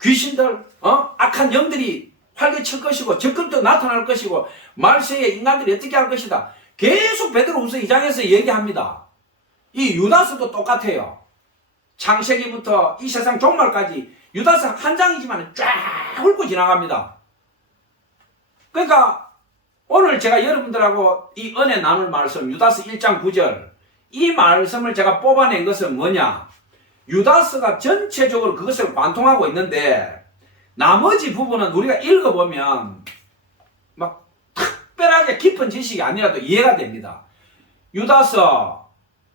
귀신들, 악한 영들이 활개칠 것이고 적그리스도 나타날 것이고 말세에 인간들이 어떻게 할 것이다. 계속 베드로후서 2장에서 얘기합니다. 이 유다스도 똑같아요. 창세기부터 이 세상 종말까지 유다스 한 장이지만 쫙 훑고 지나갑니다. 그러니까 오늘 제가 여러분들하고 이 은혜 나눌 말씀 유다스 1장 9절, 이 말씀을 제가 뽑아낸 것은 뭐냐, 유다스가 전체적으로 그것을 관통하고 있는데 나머지 부분은 우리가 읽어보면 막 특별하게 깊은 지식이 아니라도 이해가 됩니다. 유다서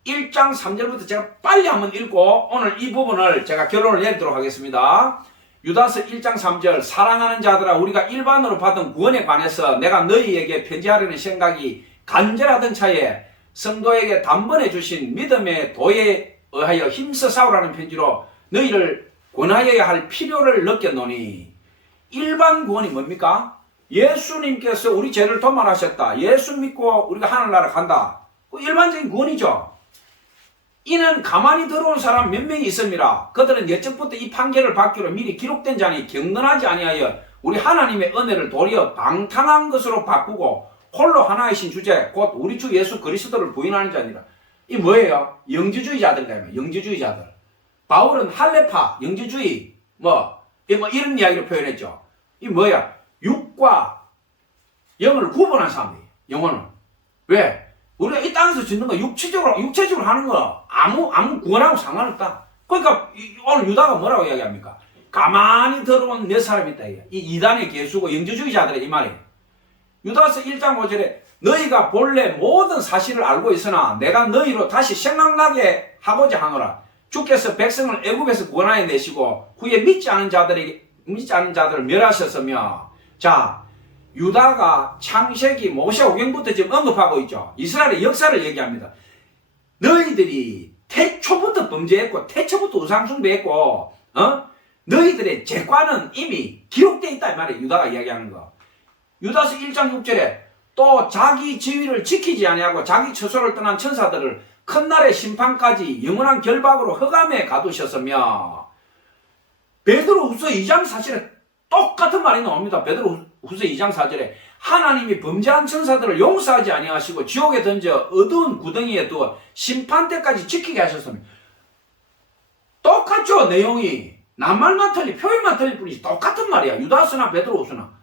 1장 3절부터 제가 빨리 한번 읽고 오늘 이 부분을 제가 결론을 내리도록 하겠습니다. 유다서 1장 3절, 사랑하는 자들아, 우리가 일반으로 받은 구원에 관해서 내가 너희에게 편지하려는 생각이 간절하던 차에 성도에게 단번에 주신 믿음의 도에 의하여 힘써 싸우라는 편지로 너희를 권하여야 할 필요를 느꼈노니. 일반 구원이 뭡니까? 예수님께서 우리 죄를 도말하셨다. 예수 믿고 우리가 하늘나라 간다. 그 일반적인 구원이죠. 이는 가만히 들어온 사람 몇 명이 있습니다. 그들은 예적부터 이 판결을 받기로 미리 기록된 자니 경건하지 아니하여 우리 하나님의 은혜를 도리어 방탕한 것으로 바꾸고 홀로 하나이신 주제 곧 우리 주 예수 그리스도를 부인하는 자니라. 이 뭐예요? 영지주의자들이라며. 영지주의자들. 바울은 할레파, 영지주의 이런 이야기로 표현했죠. 이 뭐야? 육과 영을 구분한 사람이에요. 영혼은. 왜? 우리가 이 땅에서 짓는 거 육체적으로 하는 거 아무 구원하고 상관없다. 그러니까 오늘 유다가 뭐라고 이야기합니까? 가만히 들어온 몇 사람이 있다. 이 이단의 개수고 영지주의자들의 이 말이에요. 유다서 1장 5절에 너희가 본래 모든 사실을 알고 있으나 내가 너희로 다시 생각나게 하고자 하노라. 주께서 백성을 애굽에서 구원하여 내시고 후에 믿지 않은 자들을 멸하셨으며. 자, 유다가 창세기 모세오경부터 지금 언급하고 있죠. 이스라엘의 역사를 얘기합니다. 너희들이 태초부터 범죄했고 태초부터 우상숭배했고 너희들의 죄과는 이미 기록되어 있다 이 말이에요. 유다가 이야기하는 거. 유다서 1장 6절에 또 자기 지위를 지키지 아니하고 자기 처소를 떠난 천사들을 큰 날의 심판까지 영원한 결박으로 흑암에 가두셨으며. 베드로후서 2장 4절에 똑같은 말이 나옵니다. 베드로후서 2장 4절에 하나님이 범죄한 천사들을 용서하지 아니하시고 지옥에 던져 어두운 구덩이에 두어 심판 때까지 지키게 하셨습니다. 똑같죠. 내용이 낱말만 틀리 표현만 틀릴 뿐이지 똑같은 말이야. 유다서나 베드로후서나.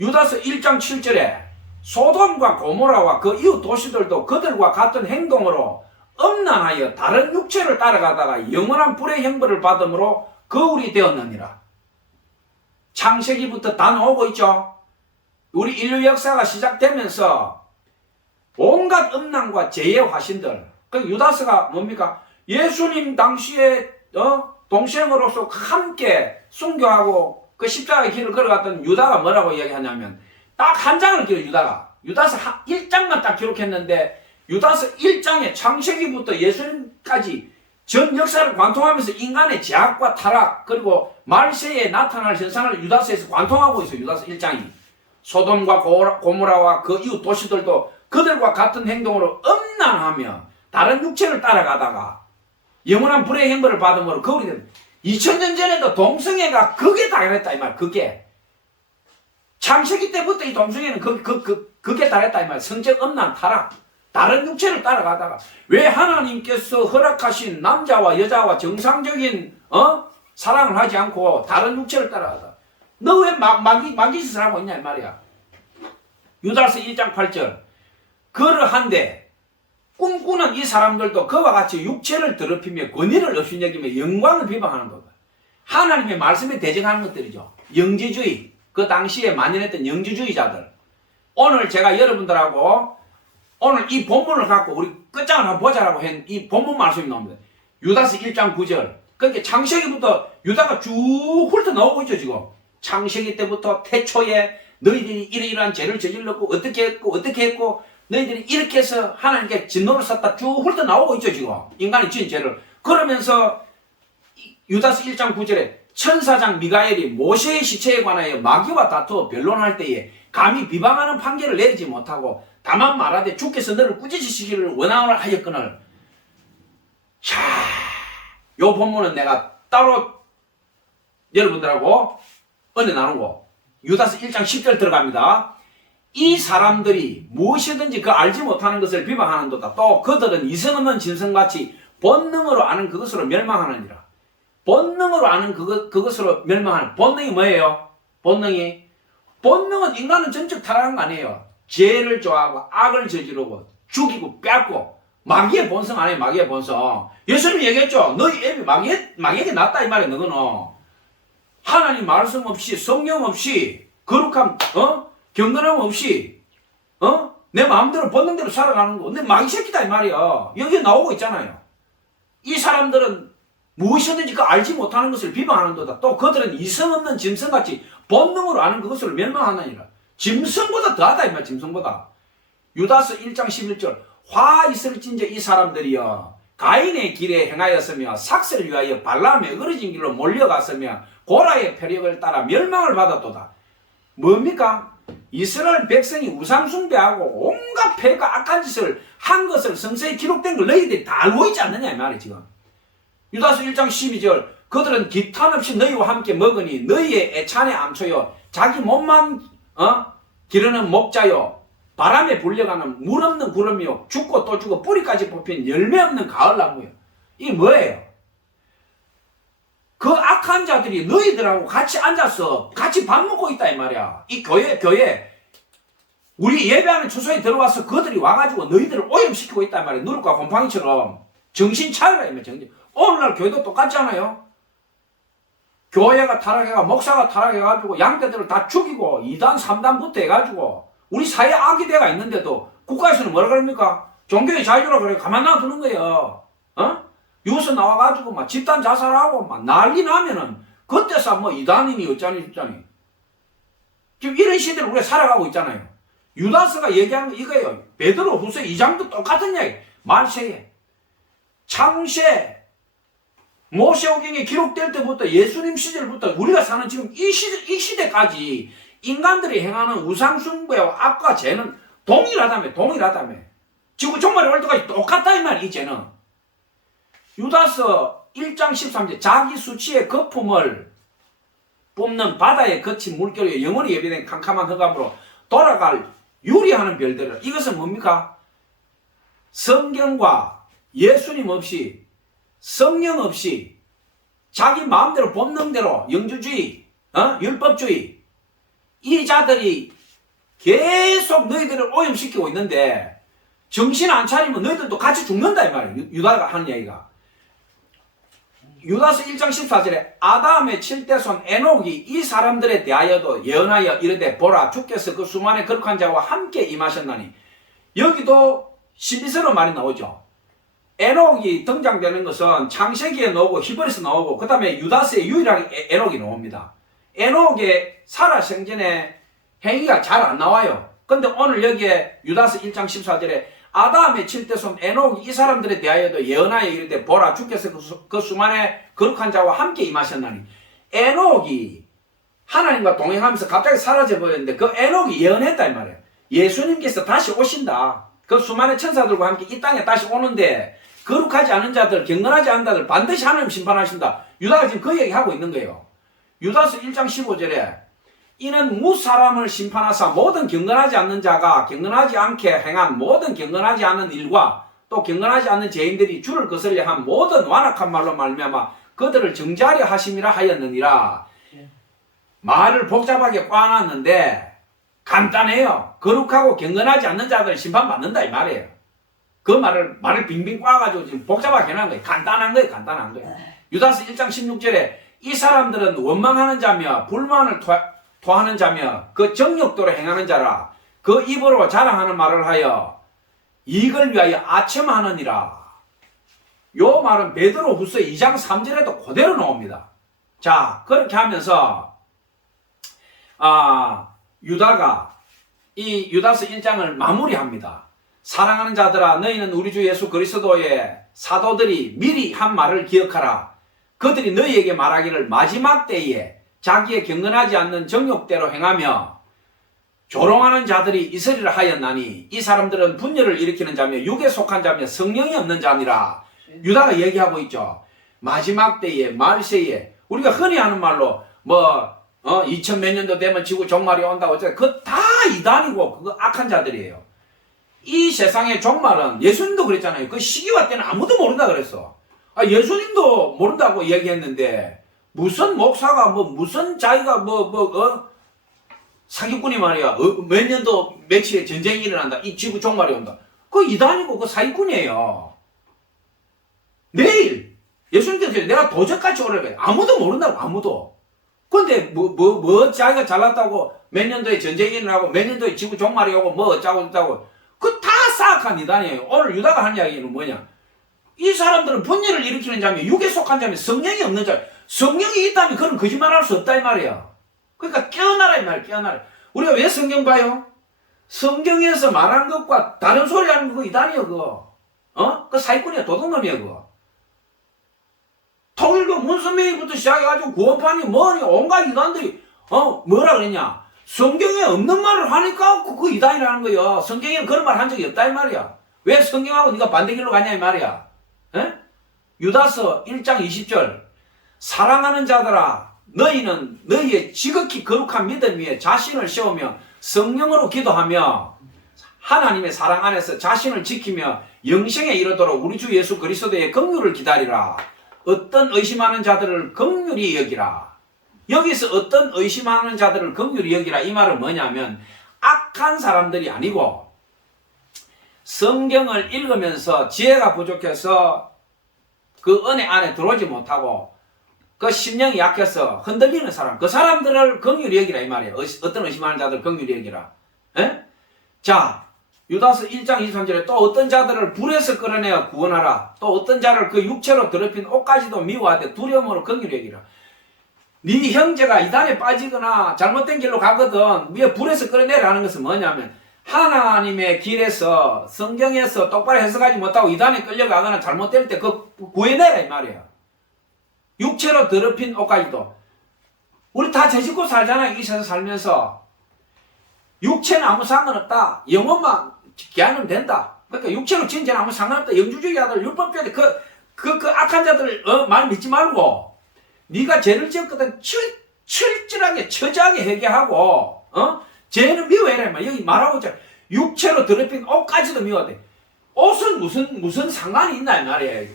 유다서 1장 7절에 소돔과 고모라와 그 이웃 도시들도 그들과 같은 행동으로 음란하여 다른 육체를 따라가다가 영원한 불의 형벌을 받음으로 거울이 되었느니라. 창세기부터 다 나오고 있죠. 우리 인류 역사가 시작되면서 온갖 음란과 죄의 화신들. 그 유다서가 뭡니까? 예수님 당시에 동생으로서 함께 순교하고 그 십자가의 길을 걸어갔던 유다가 뭐라고 이야기하냐면 딱 한 장을 기록 유다서 1장만 딱 기록했는데 유다서 1장에 창세기부터 예수님까지 전 역사를 관통하면서 인간의 제약과 타락 그리고 말세에 나타날 현상을 유다서에서 관통하고 있어요. 유다서 1장이 소돔과 고모라와 그 이웃 도시들도 그들과 같은 행동으로 음란하며 다른 육체를 따라가다가 영원한 불의 형벌을 받음으로 거울이 됩니다. 2000년 전에도 동성애가 그게 당연했다 이 말. 그게 창세기 때부터 이 동성애는 그게 당했다 이 말. 성적 음란 타락 다른 육체를 따라가다가 왜 하나님께서 허락하신 남자와 여자와 정상적인 사랑을 하지 않고 다른 육체를 따라가다 너 왜 마귀짓을 하고 있냐 이 말이야. 유다서 1장 8절 그러한데 꿈꾸는 이 사람들도 그와 같이 육체를 더럽히며 권위를 없이 여기며 영광을 비방하는 거다. 하나님의 말씀에 대적하는 것들이죠. 영지주의 그 당시에 만연했던 영지주의자들. 오늘 제가 여러분들하고 오늘 이 본문을 갖고 우리 끝장을 한번 보자라고 한 이 본문 말씀이 나옵니다. 유다서 1장 9절. 그러니까 창세기부터 유다가 쭉 훑어나오고 있죠 지금. 창세기 때부터 태초에 너희들이 이러이러한 죄를 저질렀고 어떻게 했고 너희들이 이렇게 해서 하나님께 진노를 쐈다 쭉 훑어나오고 있죠 지금. 인간이 지은 죄를. 그러면서 유다서 1장 9절에 천사장 미가엘이 모세의 시체에 관하여 마귀와 다투어 변론할 때에 감히 비방하는 판결을 내리지 못하고 다만 말하되 주께서 너를 꾸짖으시기를 원하노라 하였거늘. 자, 요 본문은 내가 따로 여러분들하고 은혜 나누고 유다서 1장 10절 들어갑니다. 이 사람들이 무엇이든지 그 알지 못하는 것을 비방하는도다. 또 그들은 이성 없는 짐승같이 본능으로 아는 그것으로 멸망하느니라. 본능으로 아는 그것으로 멸망하는 본능이 뭐예요? 본능은 인간은 전적 타락한 거 아니에요. 죄를 좋아하고 악을 저지르고 죽이고 뺏고 마귀의 본성 아니에요. 마귀의 본성. 예수님이 얘기했죠. 너희 애비 마귀에게 낳았다 이 말이에요. 너는 하나님 말씀 없이 성령 없이 거룩함 경건함 없이 내 마음대로 본능대로 살아가는 거 내 마귀 새끼다 이 말이야. 여기 나오고 있잖아요. 이 사람들은 무엇이든지 그 알지 못하는 것을 비방하는도다. 또 그들은 이성 없는 짐승같이 본능으로 아는 그것을 멸망하느니라. 짐승보다 더하다 이 말. 짐승보다. 유다서 1장 11절 화 있을진저 이 사람들이여 가인의 길에 행하였으며 삭슬을 위하여 발람의 어러진 길로 몰려갔으며 고라의 표력을 따라 멸망을 받았도다. 뭡니까? 이스라엘 백성이 우상 숭배하고 온갖 폐가 악한 짓을 한 것을 성서에 기록된 걸 너희들이 다 알고 있지 않느냐 이 말이에요 지금. 유다서 1장 12절 그들은 기탄 없이 너희와 함께 먹으니 너희의 애찬의 암초요 자기 몸만 기르는 목자요 바람에 불려가는 물 없는 구름이요 죽고 또 죽고 뿌리까지 뽑힌 열매 없는 가을나무요. 이게 뭐예요? 그 악한 자들이 너희들하고 같이 앉아서 같이 밥 먹고 있다 이 말이야. 이 교회 우리 예배하는 주소에 들어와서 그들이 와가지고 너희들을 오염시키고 있다 이 말이야. 누룩과 곰팡이처럼. 정신 차리라 이 말이야. 정신. 오늘날 교회도 똑같지 않아요? 교회가 타락해가 목사가 타락해가지고 양떼들을 다 죽이고 2단 3단부터 해가지고 우리 사회에 악이 돼가 있는데도 국가에서는 뭐라 그럽니까? 종교의 자유라 그래. 가만 놔두는 거예요. 유서 나와가지고 막 집단 자살하고 막 난리 나면은 그때서 뭐 이단이니 어쩌니 지금 이런 시대를 우리가 살아가고 있잖아요. 유다서가 얘기하는 거 이거예요. 베드로 후서 2장도 똑같은 얘기. 말세에 창세 모세오경에 기록될 때부터 예수님 시절부터 우리가 사는 지금 이 시대까지 인간들이 행하는 우상숭배와 악과 죄는 동일하다며. 지구 종말의 월도까지 똑같다 이 말이야. 이 죄는. 유다서 1장 13절 자기 수치의 거품을 뿜는 바다에 거친 물결에 영원히 예비된 캄캄한 흑암으로 돌아갈 유리하는 별들을. 이것은 뭡니까? 성경과 예수님 없이 성령 없이 자기 마음대로 본능대로 영주주의 율법주의 이 자들이 계속 너희들을 오염시키고 있는데 정신 안 차리면 너희들도 같이 죽는다 이 말이에요. 유다가 하는 얘기가. 유다서 1장 14절에 아담의 7대손 에녹이 이 사람들에 대하여도 예언하여 이르되 보라 주께서 그 수많은 거룩한 자와 함께 임하셨나니. 여기도 신비스러운 말이 나오죠. 에녹이 등장되는 것은 창세기에 나오고 히브리서 나오고 그 다음에 유다서에 유일하게 에녹이 나옵니다. 에녹의 살아생전에 행위가 잘 안 나와요. 근데 오늘 여기에 유다서 1장 14절에 아담의 칠대손 에녹이 이 사람들에 대하여도 예언하여 이르되 보라 주께서 그 수만의 거룩한 자와 함께 임하셨나니 에녹이 하나님과 동행하면서 갑자기 사라져 버렸는데 그 에녹이 예언했다 이 말이에요. 예수님께서 다시 오신다. 그 수많은 천사들과 함께 이 땅에 다시 오는데 거룩하지 않은 자들, 경건하지 않은 자들 반드시 하나님 심판하신다. 유다가 지금 그 얘기하고 있는 거예요. 유다서 1장 15절에 이는 무사람을 심판하사 모든 경건하지 않는 자가 경건하지 않게 행한 모든 경건하지 않은 일과 또 경건하지 않는 죄인들이 주를 거슬려 한 모든 완악한 말로 말미암아 그들을 정죄하려 하심이라 하였느니라. 말을 복잡하게 꽈놨는데 간단해요. 거룩하고 경건하지 않는 자들 심판받는다 이 말이에요. 그 말을 빙빙 꽈가지고 지금 복잡하게 해놓은 거예요. 간단한 거예요. 유다서 1장 16절에 이 사람들은 원망하는 자며 불만을 토하는 자며 그 정욕도로 행하는 자라 그 입으로 자랑하는 말을 하여 이익을 위하여 아첨하느니라. 요 말은 베드로후서 2장 3절에도 그대로 나옵니다. 자, 그렇게 하면서 유다가 이 유다서 1장을 마무리합니다. 사랑하는 자들아 너희는 우리 주 예수 그리스도의 사도들이 미리 한 말을 기억하라. 그들이 너희에게 말하기를 마지막 때에 자기의 경건하지 않는 정욕대로 행하며 조롱하는 자들이 있으리라 하였나니 이 사람들은 분열을 일으키는 자며 육에 속한 자며 성령이 없는 자니라. 유다가 얘기하고 있죠. 마지막 때에 말세에 우리가 흔히 하는 말로 2000 몇 년도 되면 지구 종말이 온다고 했잖아요. 그거 다 이단이고 그거 악한 자들이에요. 이 세상의 종말은 예수님도 그랬잖아요. 그 시기와 때는 아무도 모른다 그랬어. 예수님도 모른다고 얘기했는데 무슨 목사가 무슨 자기가 사기꾼이 말이야. 몇 년도 며칠에 전쟁이 일어난다. 이 지구 종말이 온다. 그거 이단이고 그 사기꾼이에요. 내일 예수님께서 내가 도적같이 오래래. 아무도 모른다고 아무도. 근데 자기가 잘났다고 몇 년도에 전쟁이 일어나고 몇 년도에 지구 종말이 오고 어쩌고 그 다 싸악한 이단이에요. 오늘 유다가 한 이야기는 뭐냐? 이 사람들은 분열을 일으키는 자며 육에 속한 자며 성령이 없는 자. 성령이 있다면 그런 거짓말할 수 없다 이 말이야. 그러니까 깨어나라 이 말이야. 깨어나라. 우리가 왜 성경 봐요? 성경에서 말한 것과 다른 소리 하는 거 그거 이단이야 그거. 그 사기꾼이야. 도둑놈이야 그거. 통일교 문선명이부터 시작해가지고 구원판이 뭐니 온갖 이단들이 뭐라 그랬냐? 성경에 없는 말을 하니까 그거 이단이라는 거야. 성경에는 그런 말 한 적이 없다 이 말이야. 왜 성경하고 네가 반대 길로 가냐 이 말이야. 유다서 1장 20절 사랑하는 자들아 너희는 너희의 지극히 거룩한 믿음 위에 자신을 세우며 성령으로 기도하며 하나님의 사랑 안에서 자신을 지키며 영생에 이르도록 우리 주 예수 그리스도의 긍휼을 기다리라. 어떤 의심하는 자들을 긍휼히 여기라. 여기서 어떤 의심하는 자들을 긍휼히 여기라 이 말은 뭐냐면 악한 사람들이 아니고 성경을 읽으면서 지혜가 부족해서 그 은혜 안에 들어오지 못하고 그 심령이 약해서 흔들리는 사람, 그 사람들을 긍휼히 여기라 이 말이에요. 어떤 의심하는 자들을 긍휼히 여기라. 자, 유다서 1장 23절에 또 어떤 자들을 불에서 끌어내어 구원하라. 또 어떤 자를 그 육체로 더럽힌 옷까지도 미워하되 두려움으로 긍휼히 여기라. 네 형제가 이단에 빠지거나 잘못된 길로 가거든 위에 불에서 끌어내라 하는 것은 뭐냐면 하나님의 길에서 성경에서 똑바로 해석하지 못하고 이단에 끌려가거나 잘못될 때 그 구해내라 이 말이야. 육체로 더럽힌 옷까지도. 우리 다 죄짓고 살잖아요. 이 세상 살면서. 육체는 아무 상관없다. 영혼만 기하면 된다. 그러니까 육체로 지은 죄는 아무 상관없다. 영주주의자들, 율법주의자들, 그 악한 자들 말 믿지 말고 네가 죄를 지었거든 철저하게 처절하게 회개하고 죄는 미워해라. 여기 말하고 있잖아. 육체로 더럽힌 옷까지도 미워야 옷은 무슨 상관이 있나 이 말이야.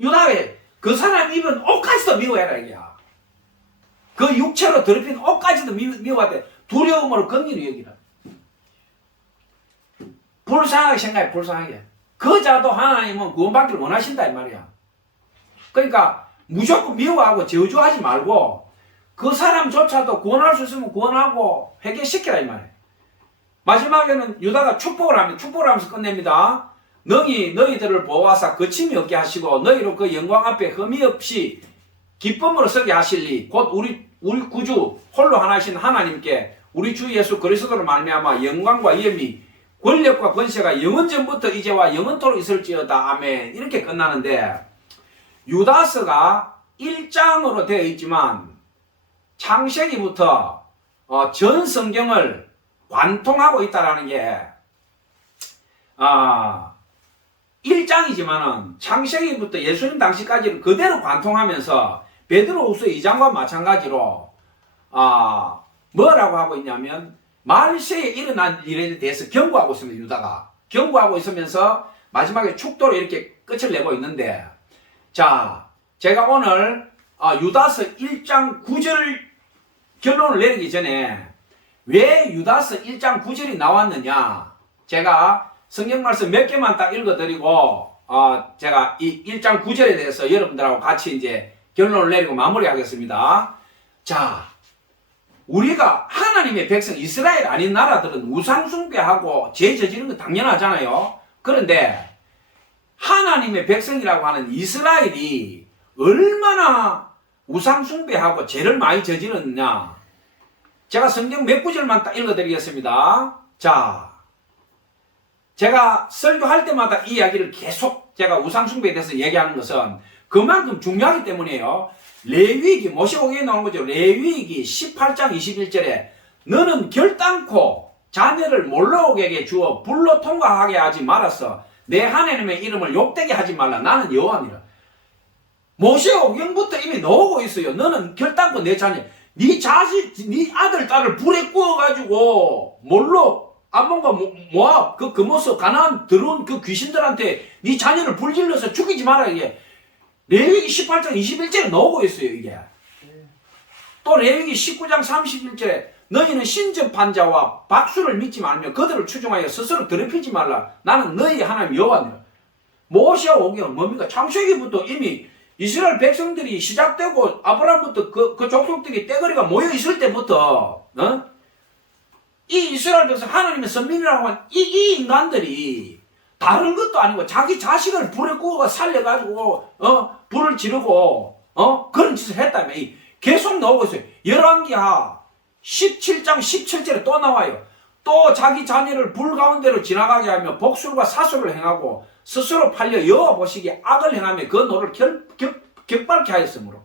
유다에 그 사람 입은 옷까지도 미워해라 이게야. 그 육체로 더럽힌 옷까지도 미워야 두려움으로 긍휼히 여기라. 불쌍하게 생각해. 불쌍하게. 그 자도 하나님은 구원받기를 원하신다 이 말이야. 그러니까 무조건 미워하고 저주하지 말고 그 사람조차도 구원할 수 있으면 구원하고 회개시키라 이 말이야. 마지막에는 유다가 축복을 하면서 끝냅니다. 능히 너희들을 보호하사 거침이 없게 하시고 너희로 그 영광 앞에 흠이 없이 기쁨으로 서게 하실리 곧 우리 구주 홀로 하나이신 하나님께 우리 주 예수 그리스도로 말미암아 영광과 위엄이 권력과 권세가 영원전부터 이제와 영원토록 있을지어다. 아멘. 이렇게 끝나는데 유다서가 1장으로 되어 있지만 창세기부터 전 성경을 관통하고 있다라는 게 1장이지만은 창세기부터 예수님 당시까지를 그대로 관통하면서 베드로후서 2장과 마찬가지로 뭐라고 하고 있냐면 말세에 일어난 일에 대해서 경고하고 있습니다. 유다가 경고하고 있으면서 마지막에 축도로 이렇게 끝을 내고 있는데, 자, 제가 오늘 유다서 1장 9절 결론을 내리기 전에 왜 유다서 1장 9절이 나왔느냐, 제가 성경 말씀 몇 개만 딱 읽어드리고 제가 이 1장 9절에 대해서 여러분들하고 같이 이제 결론을 내리고 마무리하겠습니다. 자, 우리가 하나님의 백성 이스라엘 아닌 나라들은 우상 숭배하고 죄 저지르는 거 당연하잖아요. 그런데 하나님의 백성이라고 하는 이스라엘이 얼마나 우상 숭배하고 죄를 많이 저지르느냐, 제가 성경 몇 구절만 딱 읽어드리겠습니다. 자, 제가 설교할 때마다 이 이야기를 계속 제가 우상 숭배에 대해서 얘기하는 것은 그만큼 중요하기 때문이에요. 레위기, 모세오경에 나오는 거죠. 레위기 18장 21절에 너는 결단코 자녀를 몰라오게 주어 불로 통과하게 하지 말았어. 내 하나님의 이름을 욕되게 하지 말라. 나는 여호와니라. 모세오경부터 이미 나오고 있어요. 너는 결단코 내 자녀, 네 자식, 네 아들, 딸을 불에 구워가지고 몰로 암몬과 모압 그 모습 가나안 들어온 그 귀신들한테 네 자녀를 불질러서 죽이지 마라. 이게 레위기 18장 21절에 나오고 있어요. 이게 또 레위기 19장 31절에 너희는 신접한 자와 박수를 믿지 말며 그들을 추종하여 스스로 더럽히지 말라. 나는 너희 하나님 여호와니라. 모세와 오경은 뭡니까? 창세기부터 이미 이스라엘 백성들이 시작되고 아브라함부터 그 족속들이 떼거리가 모여 있을 때부터 이 이스라엘 백성 하나님의 선민이라고 하는 이 인간들이 다른 것도 아니고 자기 자식을 불에 구워 살려가지고 불을 지르고 그런 짓을 했다며. 계속 나오고 있어요. 열왕기하 17장 17절에 또 나와요. 또 자기 자녀를 불 가운데로 지나가게 하며 복술과 사술을 행하고 스스로 팔려 여호와 보시기에 악을 행하며 그 노를 격발케 하였으므로.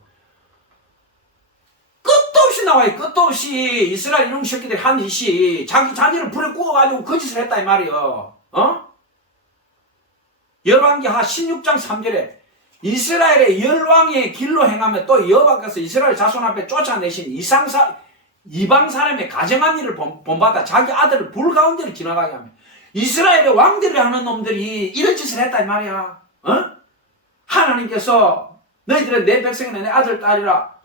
끝도 없이 나와요. 끝도 없이 이스라엘 이놈 새끼들이 한 짓이 자기 자녀를 불에 구워가지고 그 짓을 했다 이 말이요. 열왕기하 16장 3절에 이스라엘의 열왕의 길로 행하며 또 여호와께서 이스라엘 자손 앞에 쫓아내신 이방 사람의 가정한 일을 본받아 자기 아들을 불 가운데로 지나가게 하며. 이스라엘의 왕들이 하는 놈들이 이런 짓을 했다 이 말이야. 하나님께서 너희들은 내 백성이나 내 아들 딸이라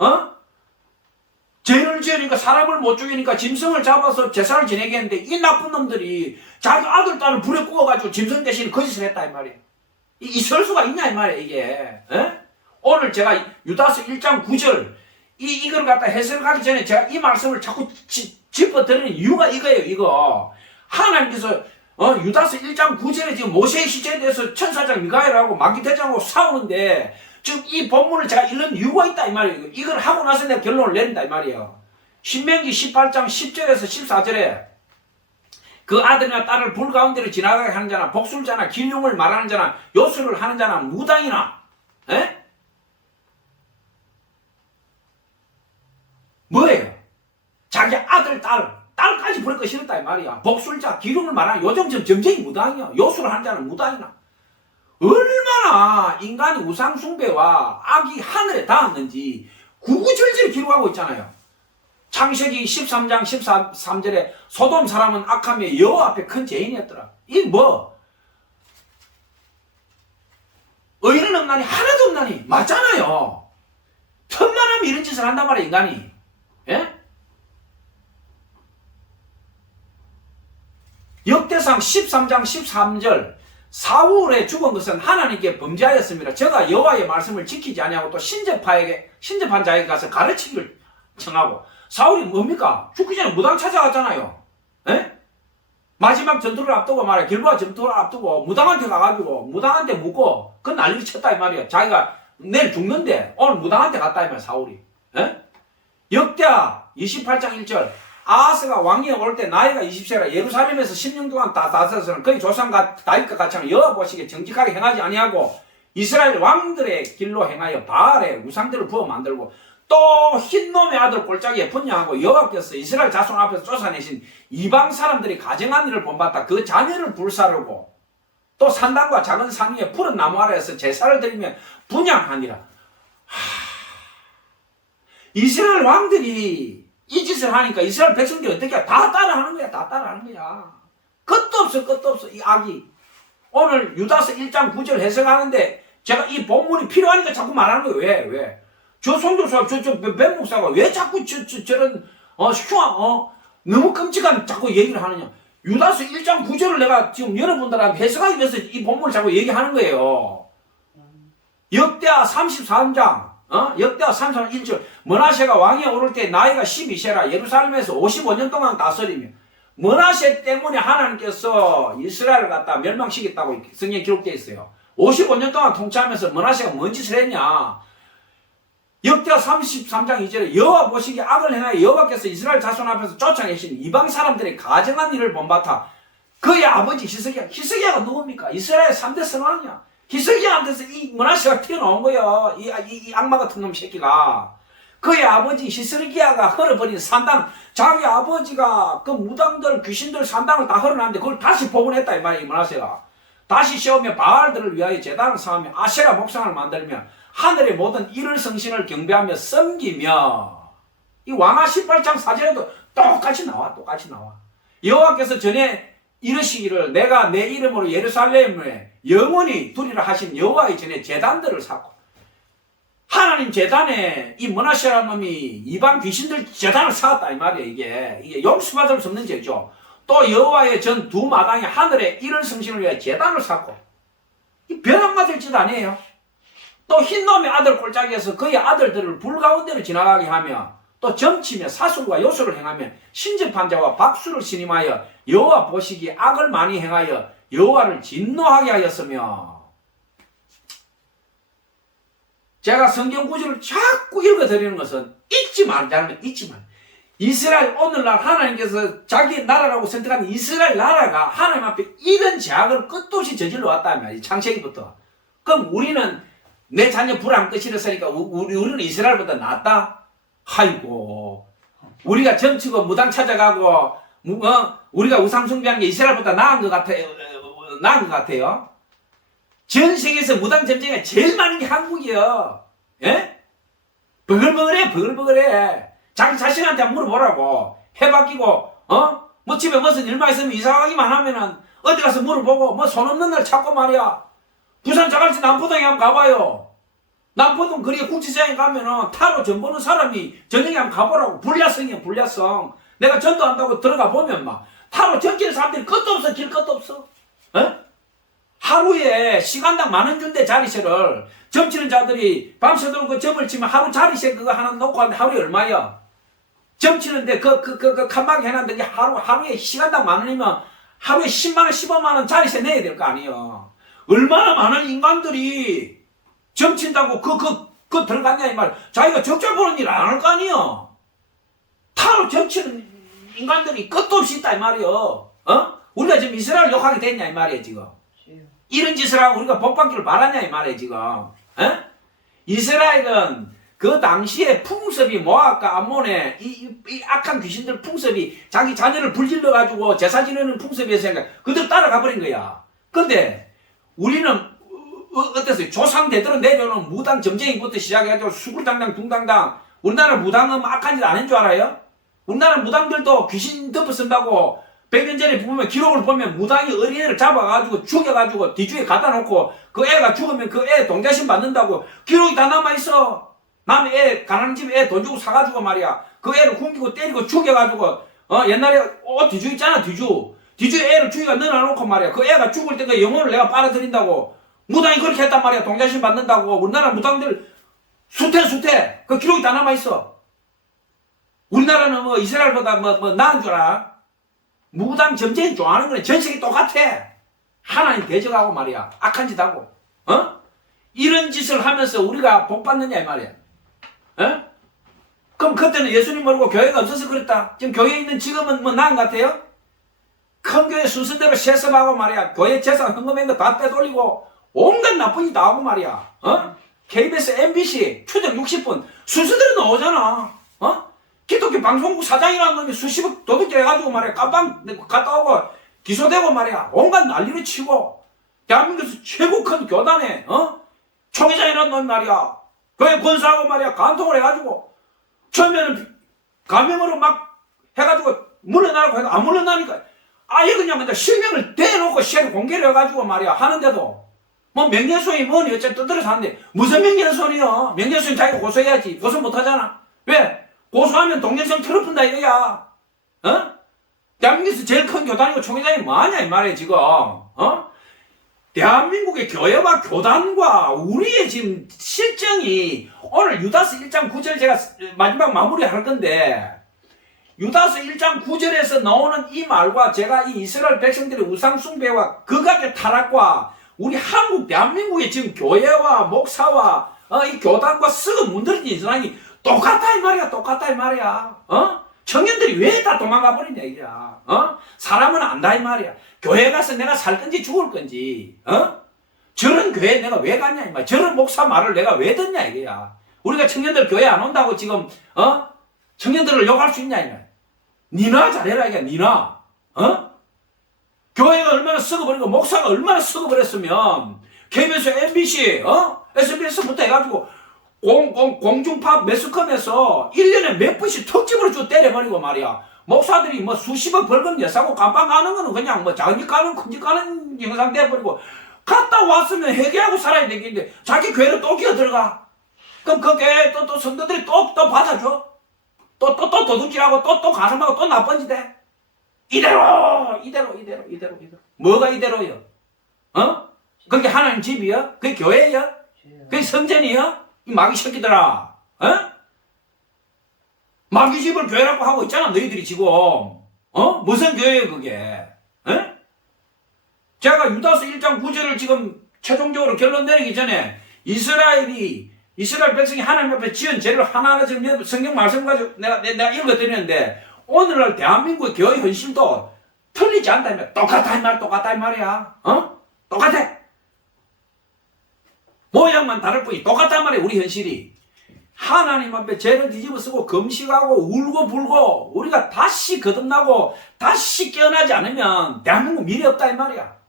죄를 지으니까 사람을 못 죽이니까 짐승을 잡아서 제사를 지내게 했는데 이 나쁜 놈들이 자기 아들 딸을 불에 구워가지고 짐승 대신 거짓을 했다 이 말이야. 있을 수가 있냐 이 말이야 이게. 오늘 제가 유다서 1장 9절 이걸 갖다 해석하기 전에 제가 이 말씀을 자꾸 짚어드리는 이유가 이거예요. 이거 하나님께서 유다서 1장 9절에 지금 모세의 시체에 대해서 천사장 미가엘하고 마귀대장하고 싸우는데 지금 이 본문을 제가 읽는 이유가 있다 이 말이에요. 이걸 하고 나서 내가 결론을 내린다 이 말이에요. 신명기 18장 10절에서 14절에 그 아들이나 딸을 불 가운데로 지나가게 하는 자나 복술자나 길흉을 말하는 자나 요술을 하는 자나 무당이나 뭐예요? 자기 아들 딸까지 불에 끄시렸다 이 말이야. 복술자 기름을 말하는 요즘 점쟁이 무당이야. 요술을 하는 자는 무당이나. 얼마나 인간이 우상숭배와 악이 하늘에 닿았는지 구구절절히 기록하고 있잖아요. 창세기 13장 13절에 소돔 사람은 악하며 여호와 앞에 큰 죄인이었더라. 이 뭐 의인은 없나니 하나도 없나니 맞잖아요. 틈만 하면 이런 짓을 한단 말이야 인간이. 역대상 13장 13절 사울의 죽은 것은 하나님께 범죄하였습니다. 저가 여호와의 말씀을 지키지 아니하고 또 신접한 자에게 가서 가르치기를 청하고. 사울이 뭡니까? 죽기 전에 무당 찾아갔잖아요. 마지막 전투를 앞두고 말이야. 길보아 전투를 앞두고 무당한테 가가지고 무당한테 묻고 그 난리를 쳤다 이 말이야. 자기가 내일 죽는데 오늘 무당한테 갔다 이 말이야. 사울이. 에? 역대하 28장 1절 아하스가 왕위에 올 때 나이가 20세라 예루살렘에서 10년 동안 다스렸으나 그의 조상과 다윗과 같이 하는 여호와 보시기에 정직하게 행하지 아니하고 이스라엘 왕들의 길로 행하여 바알의 우상들을 부어 만들고 또 흰놈의 아들 골짜기에 분양하고 여호와께서 이스라엘 자손 앞에서 쫓아내신 이방 사람들이 가정한 일을 본받다 그 자녀를 불사르고 또 산당과 작은 산 위에 푸른 나무 아래에서 제사를 드리며 분양하니라. 이스라엘 왕들이 이 짓을 하니까 이스라엘 백성들이 어떻게 해? 다 따라하는 거야. 다 따라하는 거야. 끝도 없어. 끝도 없어. 이 악이. 오늘 유다서 1장 9절 해석하는데 제가 이 본문이 필요하니까 자꾸 말하는 거예요. 왜? 저 송교수가 뱀 목사가 왜 자꾸 저런 너무 끔찍한 자꾸 얘기를 하느냐. 유다서 1장 9절을 내가 지금 여러분들한테 해석하기 위해서 이 본문을 자꾸 얘기하는 거예요. 역대하 33장 역대하 33장 1절 므낫세가 왕위에 오를 때 나이가 12세라 예루살렘에서 55년 동안 다스리며 므낫세 때문에 하나님께서 이스라엘을 갖다 멸망시켰다고 성경에 기록되어 있어요. 55년 동안 통치하면서 므낫세가 뭔 짓을 했냐. 역대하 33장 2절에 여호와 보시기에 악을 행하여 여호와께서 이스라엘 자손 앞에서 쫓아내신 이방 사람들의 가정한 일을 본받아 그의 아버지 히스기야가 누굽니까? 이스라엘 3대 선왕이야. 히스기야한테서 이 므낫세가 튀어나온 거예요. 이 악마 같은 놈 새끼가. 그의 아버지 히스기야가 헐어버린 산당, 자기 아버지가 그 무당들, 귀신들 산당을 다 헐어놨는데 그걸 다시 복원했다 이 말이야. 이 므낫세가 다시 세우며 바알들을 위하여 제단을 쌓으며 아세라 목상을 만들며 하늘의 모든 이를 성신을 경배하며 섬기며 이 왕하 18장 4절에도 똑같이 나와. 여호와께서 전에 이르시기를 내가 내 이름으로 예루살렘에 영원히 두리라 하신 여호와의 전에 제단들을 쌓고 하나님 제단에 이 므낫세라는 놈이 이방 귀신들 제단을 쌓았다 이 말이에요. 이게 용서받을 수 없는 죄죠. 또 여호와의 전 두 마당에 하늘에 이를 성신을 위해 제단을 쌓고 이 벼락 맞을 짓 아니에요. 또 흰놈의 아들 골짜기에서 그의 아들들을 불 가운데로 지나가게 하며 또 점치며 사술과 요술을 행하며 신접한 자와 박수를 신임하여 여호와 보시기에 악을 많이 행하여 여호와를 진노하게 하였으며 제가 성경 구절을 자꾸 읽어드리는 것은 잊지 말자는 잊지 말. 이스라엘 오늘날 하나님께서 자기 나라라고 선택한 이스라엘 나라가 하나님 앞에 이런 죄악을 끝도 없이 저질러 왔다면 창세기부터. 그럼 우리는 내 자녀 불안 끝이랬으니까 우리는 이스라엘보다 낫다? 아이고 우리가 점치고 무당 찾아가고 우리가 우상 숭배하는 게 이스라엘보다 나은 것 같아요. 전 세계에서 무당 점쟁이가 제일 많은 게 한국이요. 예? 버글버글해. 자기 자신한테 물어보라고. 해바뀌고 뭐 집에 무슨 일만 있으면 이상하기만 하면은 어디 가서 물어보고 뭐 손 없는 날 찾고 말이야. 부산 자갈치 남포동에 한번 가봐요. 남포동 거리에 국지시장에 가면은 타로 전 보는 사람이 저녁에 한번 가보라고. 불야성이야 불야성. 내가 전도한다고 들어가 보면 막 타로 전기는 사람들이 끝도 없어. 길 끝도 없어. 에? 하루에 시간당 10,000원 준대 자리세를. 점치는 자들이 밤새도록 그 점을 치면 하루 자리세 그거 하나 놓고 하는데 하루에 얼마야? 점치는데 그 칸막이 해놨는데 하루에 시간당 10,000원이면 하루에 10만원 15만원 자리세 내야 될 거 아니에요. 얼마나 많은 인간들이 점친다고 그 들어갔냐 이 말. 자기가 적절 보는 일 안 할 거 아니에요. 타로 점치는 인간들이 끝도 없이 있다 이 말이에요. 우리가 지금 이스라엘 욕하게 됐냐 이 말이에요 지금. 이런 짓을 하고 우리가 복받기를 바라냐 이 말이에요 지금. 이스라엘은 그 당시에 풍습이 모압과 암몬의 이 악한 귀신들 풍습이 자기 자녀를 불질러 가지고 제사 지내는 풍습이었으니까 그대로 따라가 버린 거야. 근데 우리는 어땠어요? 조상대대로 내려오는 무당 점쟁이부터 시작해가지고 수굴당당 둥당당. 우리나라 무당은 악한 짓 안 한 줄 알아요? 우리나라 무당들도 귀신 덮어 쓴다고 100년 전에 보면 기록을 보면 무당이 어린애를 잡아가지고 죽여가지고 뒤주에 갖다 놓고 그 애가 죽으면 그 애 동자신 받는다고 기록이 다 남아있어. 남의 애 가난한 집에 애 돈 주고 사가지고 말이야 그 애를 굶기고 때리고 죽여가지고 옛날에 뒤주 있잖아 뒤주에 애를 죽이가 넣어놓고 말이야 그 애가 죽을 때 그 영혼을 내가 빨아들인다고 무당이 그렇게 했단 말이야. 동자신 받는다고. 우리나라 무당들 수태 그 기록이 다 남아있어. 우리나라는 뭐 이스라엘보다 뭐 나은 줄 알아? 무당 점쟁이 좋아하는 거는 전sek이 똑같아. 하나님 대적하고 말이야. 악한 짓 하고. 이런 짓을 하면서 우리가 복 받느냐 이 말이야. 그럼 그때는 예수님 모르고 교회가 없어서 그랬다. 지금 교회에 있는 지금은 뭐 나은 것 같아요? 큰 교회 순서대로 세습하고 말이야. 교회 재산 헌금한 거 다 빼돌리고 온갖 나쁜 짓 다 하고 말이야. KBS, MBC 추적 60분 순서대로 나오잖아. 기독교 방송국 사장이라는 놈이 수십억 도둑질 해가지고 말이야. 깜빵 갔다 오고 기소되고 말이야. 온갖 난리를 치고 대한민국에서 최고 큰 교단에 총회장이라는 놈이 말이야. 교회 권사하고 말이야. 간통을 해가지고 처음에는 감염으로 막 해가지고 물러나라고 해도 안 물러나니까 아예 그냥 실명을 대놓고 시를 공개를 해가지고 말이야 하는데도 뭐 명예훼손이 뭐니 어쨌든 떠들어서 하는데 무슨 명예훼손이요? 명예훼손 자기가 고소해야지. 고소 못하잖아. 왜? 고소하면 동영상 틀어푼다 이거야. 대한민국에서 제일 큰 교단이고 총회장이 뭐하냐 이 말이야 지금. 대한민국의 교회와 교단과 우리의 지금 실정이 오늘 유다서 1장 9절 제가 마지막 마무리할 건데 유다서 1장 9절에서 나오는 이 말과 제가 이 이스라엘 백성들의 우상숭배와 극악의 타락과 우리 한국 대한민국의 지금 교회와 목사와 이 교단과 썩어 문드러진 세상이 똑같다 이 말이야. 똑같다 이 말이야. 청년들이 왜 다 도망가 버리냐 이거야. 사람은 안다 이 말이야. 교회 가서 내가 살 건지 죽을 건지 저런 교회에 내가 왜 갔냐 이 말이야. 저런 목사 말을 내가 왜 듣냐 이거야. 우리가 청년들 교회 안 온다고 지금 청년들을 욕할 수 있냐 이 말이야. 니나 잘해라 이게 니나. 교회가 얼마나 썩어버리고 목사가 얼마나 썩어버렸으면 KBS, MBC, SBS부터 해가지고 공중파 매스컴에서 1년에 몇 번씩 특집으로 쭉 때려버리고 말이야. 목사들이 뭐 수십억 벌금 내사고 깜빵 가는 거는 그냥 뭐 자기 가는 큰집 가는 영상 돼버리고 갔다 왔으면 회개하고 살아야 되겠는데 자기 교회로 또 기어 들어가. 그럼 그 교회 또 성도들이 또 받아줘. 또 도둑질하고 또 가슴하고 또 나쁜 짓 해. 이대로. 뭐가 이대로요? 그게 하나님 집이요? 그게 교회요? 그게 성전이요? 이 마귀 새끼들아. 마귀 집을 교회라고 하고 있잖아 너희들이 지금. 무슨 교회예요 그게? 제가 유다서 1장 9절을 지금 최종적으로 결론 내리기 전에 이스라엘 백성이 하나님 앞에 지은 죄를 하나하나 지금 성경 말씀 가지고 내가 읽어드리는데 오늘날 대한민국의 교회 현실도 틀리지 않다 이 말이야. 똑같다 이 말이야. 똑같아. 모양만 다를 뿐이 똑같단 말이야 우리 현실이. 하나님 앞에 죄를 뒤집어 쓰고 금식하고 울고 불고 우리가 다시 거듭나고 다시 깨어나지 않으면 대한민국 미래 없다 이 말이야.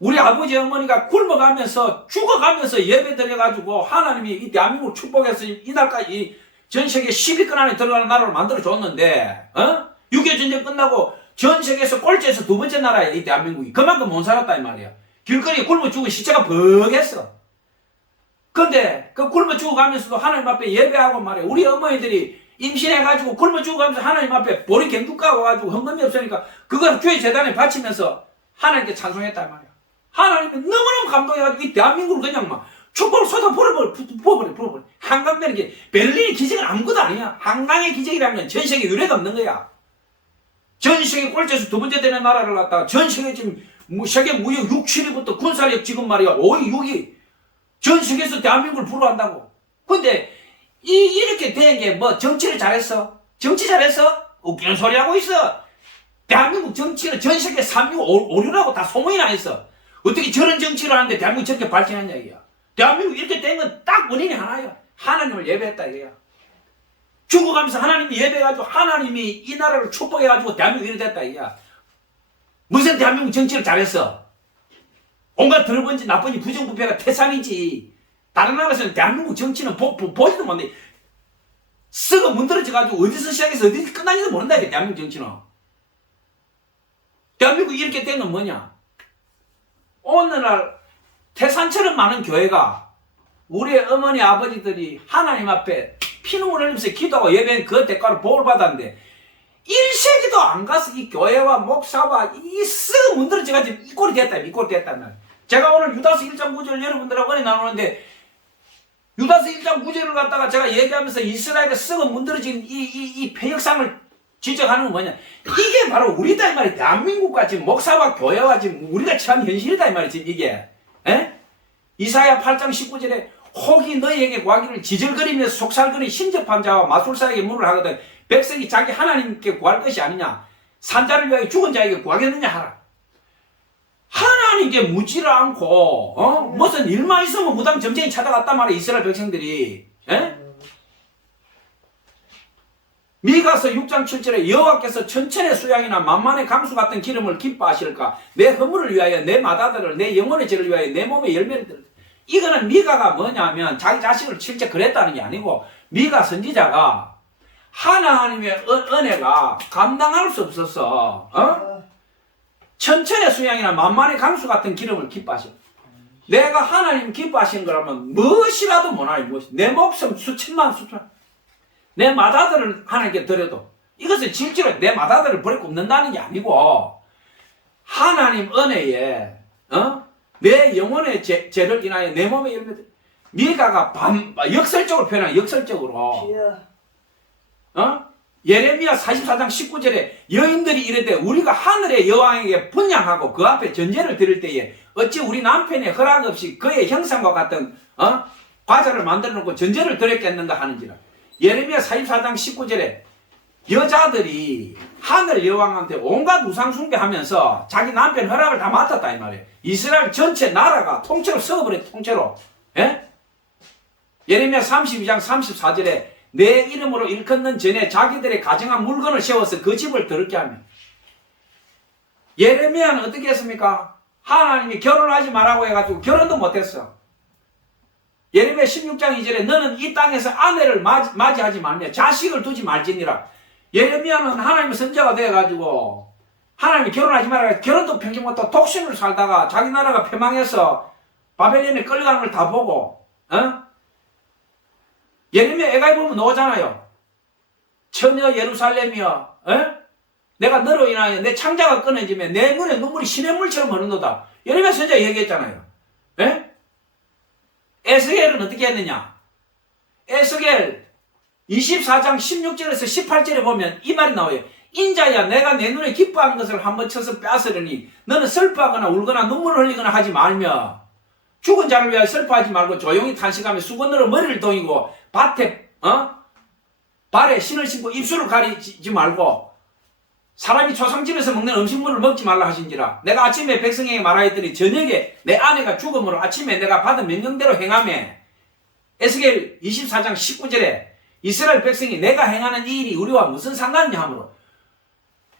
우리 아버지 어머니가 굶어가면서 죽어가면서 예배 드려가지고 하나님이 이 대한민국을 축복해서 이날까지 전 세계 10위권 안에 들어가는 나라를 만들어 줬는데 6.25 전쟁 끝나고 전 세계에서 꼴찌에서 두 번째 나라야 이 대한민국이. 그만큼 못 살았다 이 말이야. 길거리에 굶어 죽은 시체가 벅했어. 근데 그 굶어 죽어가면서도 하나님 앞에 예배하고 말이야. 우리 어머니들이 임신해가지고 굶어 죽어가면서 하나님 앞에 보리 갱두 까고가지고 헌금이 없으니까 그걸 교회 재단에 바치면서 하나님께 찬송했다 이 말이야. 하나님이 너무너무 감동해가지고 이 대한민국을 그냥 막 축복을 쏟아 부어버려. 한강되는 게 베를린의 기적은 아무것도 아니야. 한강의 기적이라면 전 세계 유례가 없는 거야. 전 세계 꼴찌에서 두 번째 되는 나라를 갖다가 전 세계 지금 세계 무역 6, 7위부터 군사력 지금 말이야 5위, 6위 전 세계에서 대한민국을 부러워한다고. 근데 이렇게 된 게 뭐 정치를 잘했어? 정치 잘했어? 웃기는 소리 하고 있어. 대한민국 정치를 전 세계 3위, 5, 6라고 다 소문이 나 있어. 어떻게 저런 정치를 하는데 대한민국이 저렇게 발전했냐 이거야. 대한민국 이렇게 된 건 딱 원인이 하나야. 하나님을 예배했다 이거야. 죽어가면서 하나님이 예배해가지고 하나님이 이 나라를 축복해가지고 대한민국이 이렇게 됐다 이거야. 무슨 대한민국 정치를 잘했어? 온갖 더러운지 나쁜지 부정부패가 태산이지. 다른 나라에서는 대한민국 정치는 보지도 못해. 썩어 문드러져가지고 어디서 시작해서 어디서 끝나는지도 모른다 이게 대한민국 정치는. 대한민국이 이렇게 된 건 뭐냐? 오늘날 태산처럼 많은 교회가 우리의 어머니 아버지들이 하나님 앞에 피눈물 흘리면서 기도하고 예배한 그 대가로 복을 받았는데 1세기도 안 가서 이 교회와 목사와 이 썩어 문드러져가지고 이 꼴이 됐다 말. 제가 오늘 유다서 1장 9절 여러분들하고 은혜 나누는데 유다서 1장 9절을 갖다가 제가 얘기하면서 이스라엘의 썩어 문드러진 이 폐역상을 지적하는 건 뭐냐? 이게 바로 우리다 이 말이야. 대한민국과 지금 목사와 교회와 지금 우리가 처한 현실이다 이 말이야. 지금 이게. 에? 이사야 8장 19절에 혹이 너희에게 구하기를 지절거리면서 속살거리 신접한 자와 마술사에게 물을 하거든 백성이 자기 하나님께 구할 것이 아니냐 산자를 위하여 죽은 자에게 구하겠느냐 하라. 하나님께 묻지를 않고 무슨 일만 있으면 무당 점쟁이 찾아갔단 말이야. 이스라엘 백성들이. 에? 미가서 6장 7절에 여호와께서 천천의 수양이나 만만의 강수 같은 기름을 기뻐하실까 내 허물을 위하여 내 마다들을 내 영혼의 죄를 위하여 내 몸의 열매를 들을. 이거는 미가가 뭐냐면 자기 자식을 실제 그랬다는 게 아니고 미가 선지자가 하나님의 은혜가 감당할 수 없어서 천천의 수양이나 만만의 강수 같은 기름을 기뻐하실. 내가 하나님 기뻐하신 거라면 무엇이라도 못하니 무엇이 내 목숨 수천만 내 맏아들을 하나님께 드려도 이것은 실제로 내 맏아들을 버리고 없는다는 게 아니고 하나님 은혜에 내 영혼의 죄를 인하여 내 몸의 열매들. 미가가 역설적으로 표현한 역설적으로 예레미야 44장 19절에 여인들이 이르되 우리가 하늘의 여왕에게 분양하고 그 앞에 전제를 드릴 때에 어찌 우리 남편의 허락 없이 그의 형상과 같은 과자를 만들어 놓고 전제를 드렸겠는가 하는지라. 예레미야 44장 19절에 여자들이 하늘 여왕한테 온갖 우상 숭배하면서 자기 남편 허락을 다 맡았다 이 말이에요. 이스라엘 전체 나라가 통째로 썩어버렸다. 통째로. 예? 예레미야 32장 34절에 내 이름으로 일컫는 전에 자기들의 가정한 물건을 세워서 그 집을 더럽게 하며. 예레미야는 어떻게 했습니까? 하나님이 결혼하지 말라고 해가지고 결혼도 못했어. 예레미야 16장 2절에 너는 이 땅에서 아내를 맞이하지 말며 자식을 두지 말지니라. 예레미야는 하나님의 선지자가 돼가지고 하나님이 결혼하지 말라. 결혼도 평생 못하고 독신으로 살다가 자기 나라가 패망해서 바벨론에 끌려가는 걸 다 보고 예레미야 애가에 보면 나오잖아요. 처녀 예루살렘이여 내가 너로 인하여 내 창자가 끊어지면 내 눈에 눈물이 시냇물처럼 흐르노다. 예레미야 선지자 얘기했잖아요. 에스겔은 어떻게 했느냐? 에스겔 24장 16절에서 18절에 보면 이 말이 나와요. 인자야 내가 내 눈에 기뻐하는 것을 한번 쳐서 빼앗으려니 너는 슬퍼하거나 울거나 눈물을 흘리거나 하지 말며 죽은 자를 위하여 슬퍼하지 말고 조용히 탄식하며 수건으로 머리를 동이고 밭에 발에 신을 신고 입술을 가리지 말고 사람이 조상집에서 먹는 음식물을 먹지 말라 하신지라. 내가 아침에 백성에게 말하였더니 저녁에 내 아내가 죽음으로 아침에 내가 받은 명령대로 행하매. 에스겔 24장 19절에 이스라엘 백성이 내가 행하는 이 일이 우리와 무슨 상관이냐 하므로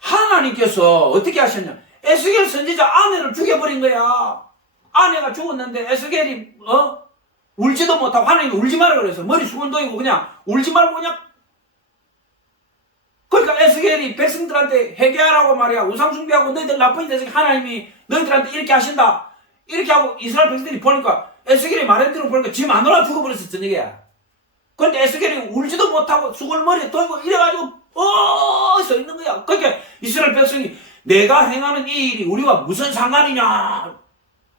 하나님께서 어떻게 하셨냐. 에스겔 선지자 아내를 죽여버린 거야. 아내가 죽었는데 에스겔이 울지도 못하고 하나님이 울지 말라 그래서 머리 수건 동이고 그냥 울지 말고 그냥. 그러니까 에스겔이 백성들한테 회개하라고 말이야. 우상숭배하고 너희들 나쁜 데서 하나님이 너희들한테 이렇게 하신다. 이렇게 하고 이스라엘 백성들이 보니까 에스겔이 말한 대로 보니까 지 마누라 죽어버렸어 저녁에. 그런데 에스겔이 울지도 못하고 수건을 머리에 돌고 이래가지고 서 있는 거야. 그러니까 이스라엘 백성이 내가 행하는 이 일이 우리와 무슨 상관이냐.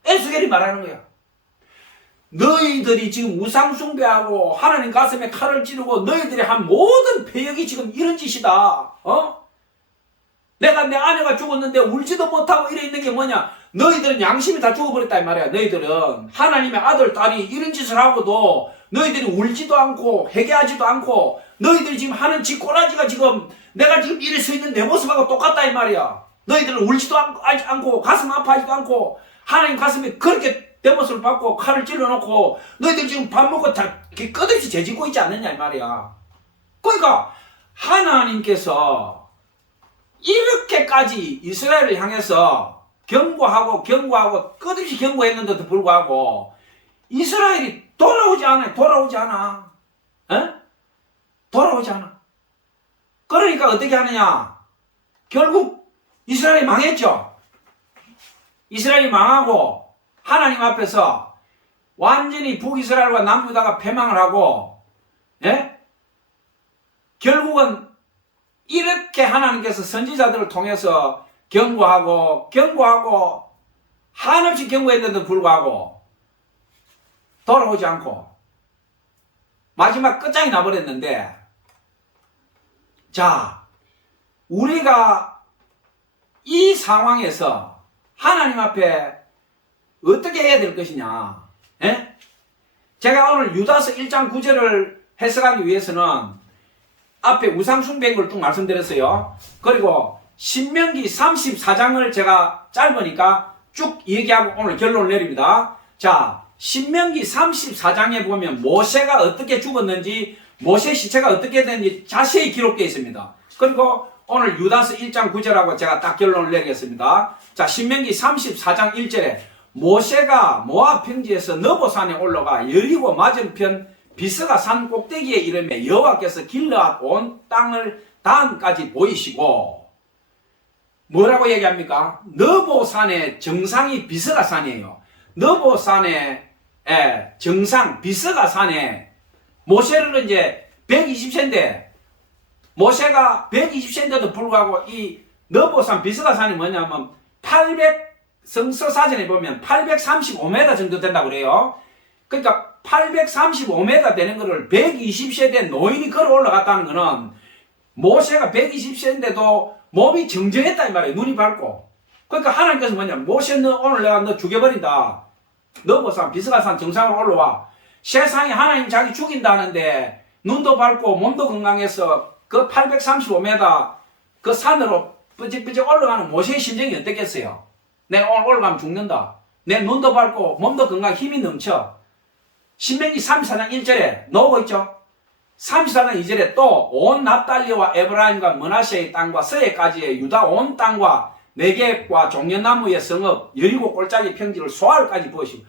에스겔이 말하는 거야. 너희들이 지금 우상숭배하고 하나님 가슴에 칼을 찌르고 너희들이 한 모든 패역이 지금 이런 짓이다. 내가 내 아내가 죽었는데 울지도 못하고 이래 있는 게 뭐냐. 너희들은 양심이 다 죽어버렸다 이 말이야. 너희들은 하나님의 아들 딸이 이런 짓을 하고도 너희들이 울지도 않고 회개하지도 않고 너희들이 지금 하는 짓꼬라지가 지금 내가 지금 이래 서 있는 내 모습하고 똑같다 이 말이야. 너희들은 울지도 않고 가슴 아파하지도 않고 하나님 가슴에 그렇게 내 모습을 받고 칼을 찔러놓고 너희들 지금 밥 먹고 다 끝없이 죄짓고 있지 않느냐 이 말이야. 그러니까 하나님께서 이렇게까지 이스라엘을 향해서 경고하고 끝없이 경고했는데도 불구하고 이스라엘이 돌아오지 않아. 돌아오지 않아. 그러니까 어떻게 하느냐. 결국 이스라엘이 망했죠. 이스라엘이 망하고 하나님 앞에서 완전히 북이스라엘과 남유다가 패망을 하고 결국은 이렇게 하나님께서 선지자들을 통해서 경고하고 한없이 경고했는데도 불구하고 돌아오지 않고 마지막 끝장이 나버렸는데 자 우리가 이 상황에서 하나님 앞에 어떻게 해야 될 것이냐. 예? 제가 오늘 유다서 1장 9절을 해석하기 위해서는 앞에 우상숭배인 걸 쭉 말씀드렸어요. 그리고 신명기 34장을 제가 짧으니까 쭉 얘기하고 오늘 결론을 내립니다. 자, 신명기 34장에 보면 모세가 어떻게 죽었는지, 모세 시체가 어떻게 됐는지 자세히 기록되어 있습니다. 그리고 오늘 유다서 1장 9절하고 제가 딱 결론을 내리겠습니다. 자, 신명기 34장 1절에 모세가 모압 평지에서 너보산에 올라가 여리고 맞은편 비스가 산 꼭대기에 이르매 여호와께서 길르앗 온 땅을 단까지 보이시고, 뭐라고 얘기합니까? 너보산의 정상이 비스가 산이에요. 너보산의 정상 비스가 산에 모세를 이제 120세인데, 모세가 120세인데도 불구하고 이 너보산 비스가 산이 뭐냐면 성서사전에 보면 835m 정도 된다고 그래요. 그러니까 835m 되는 거를 120세 된 노인이 걸어 올라갔다는 거는 모세가 120세인데도 몸이 정정했다 이 말이에요. 눈이 밝고. 그러니까 하나님께서 뭐냐, 모세 너 오늘 내가 너 죽여버린다. 너보산 비스가산 정상으로 올라와. 세상에 하나님 자기 죽인다는데 눈도 밝고 몸도 건강해서 그 835m 그 산으로 삐직삐직 올라가는 모세의 심정이 어땠겠어요? 내가 오늘 올라가면 죽는다. 내 눈도 밝고 몸도 건강 힘이 넘쳐. 신명기 34장 1절에 나오고 있죠. 34장 2절에 또 온 납달리와 에브라임과 므낫세의 땅과 서해까지의 유다 온 땅과 네겝과 종려나무의 성읍 여리고 골짜기 평지를 소알까지 보시고,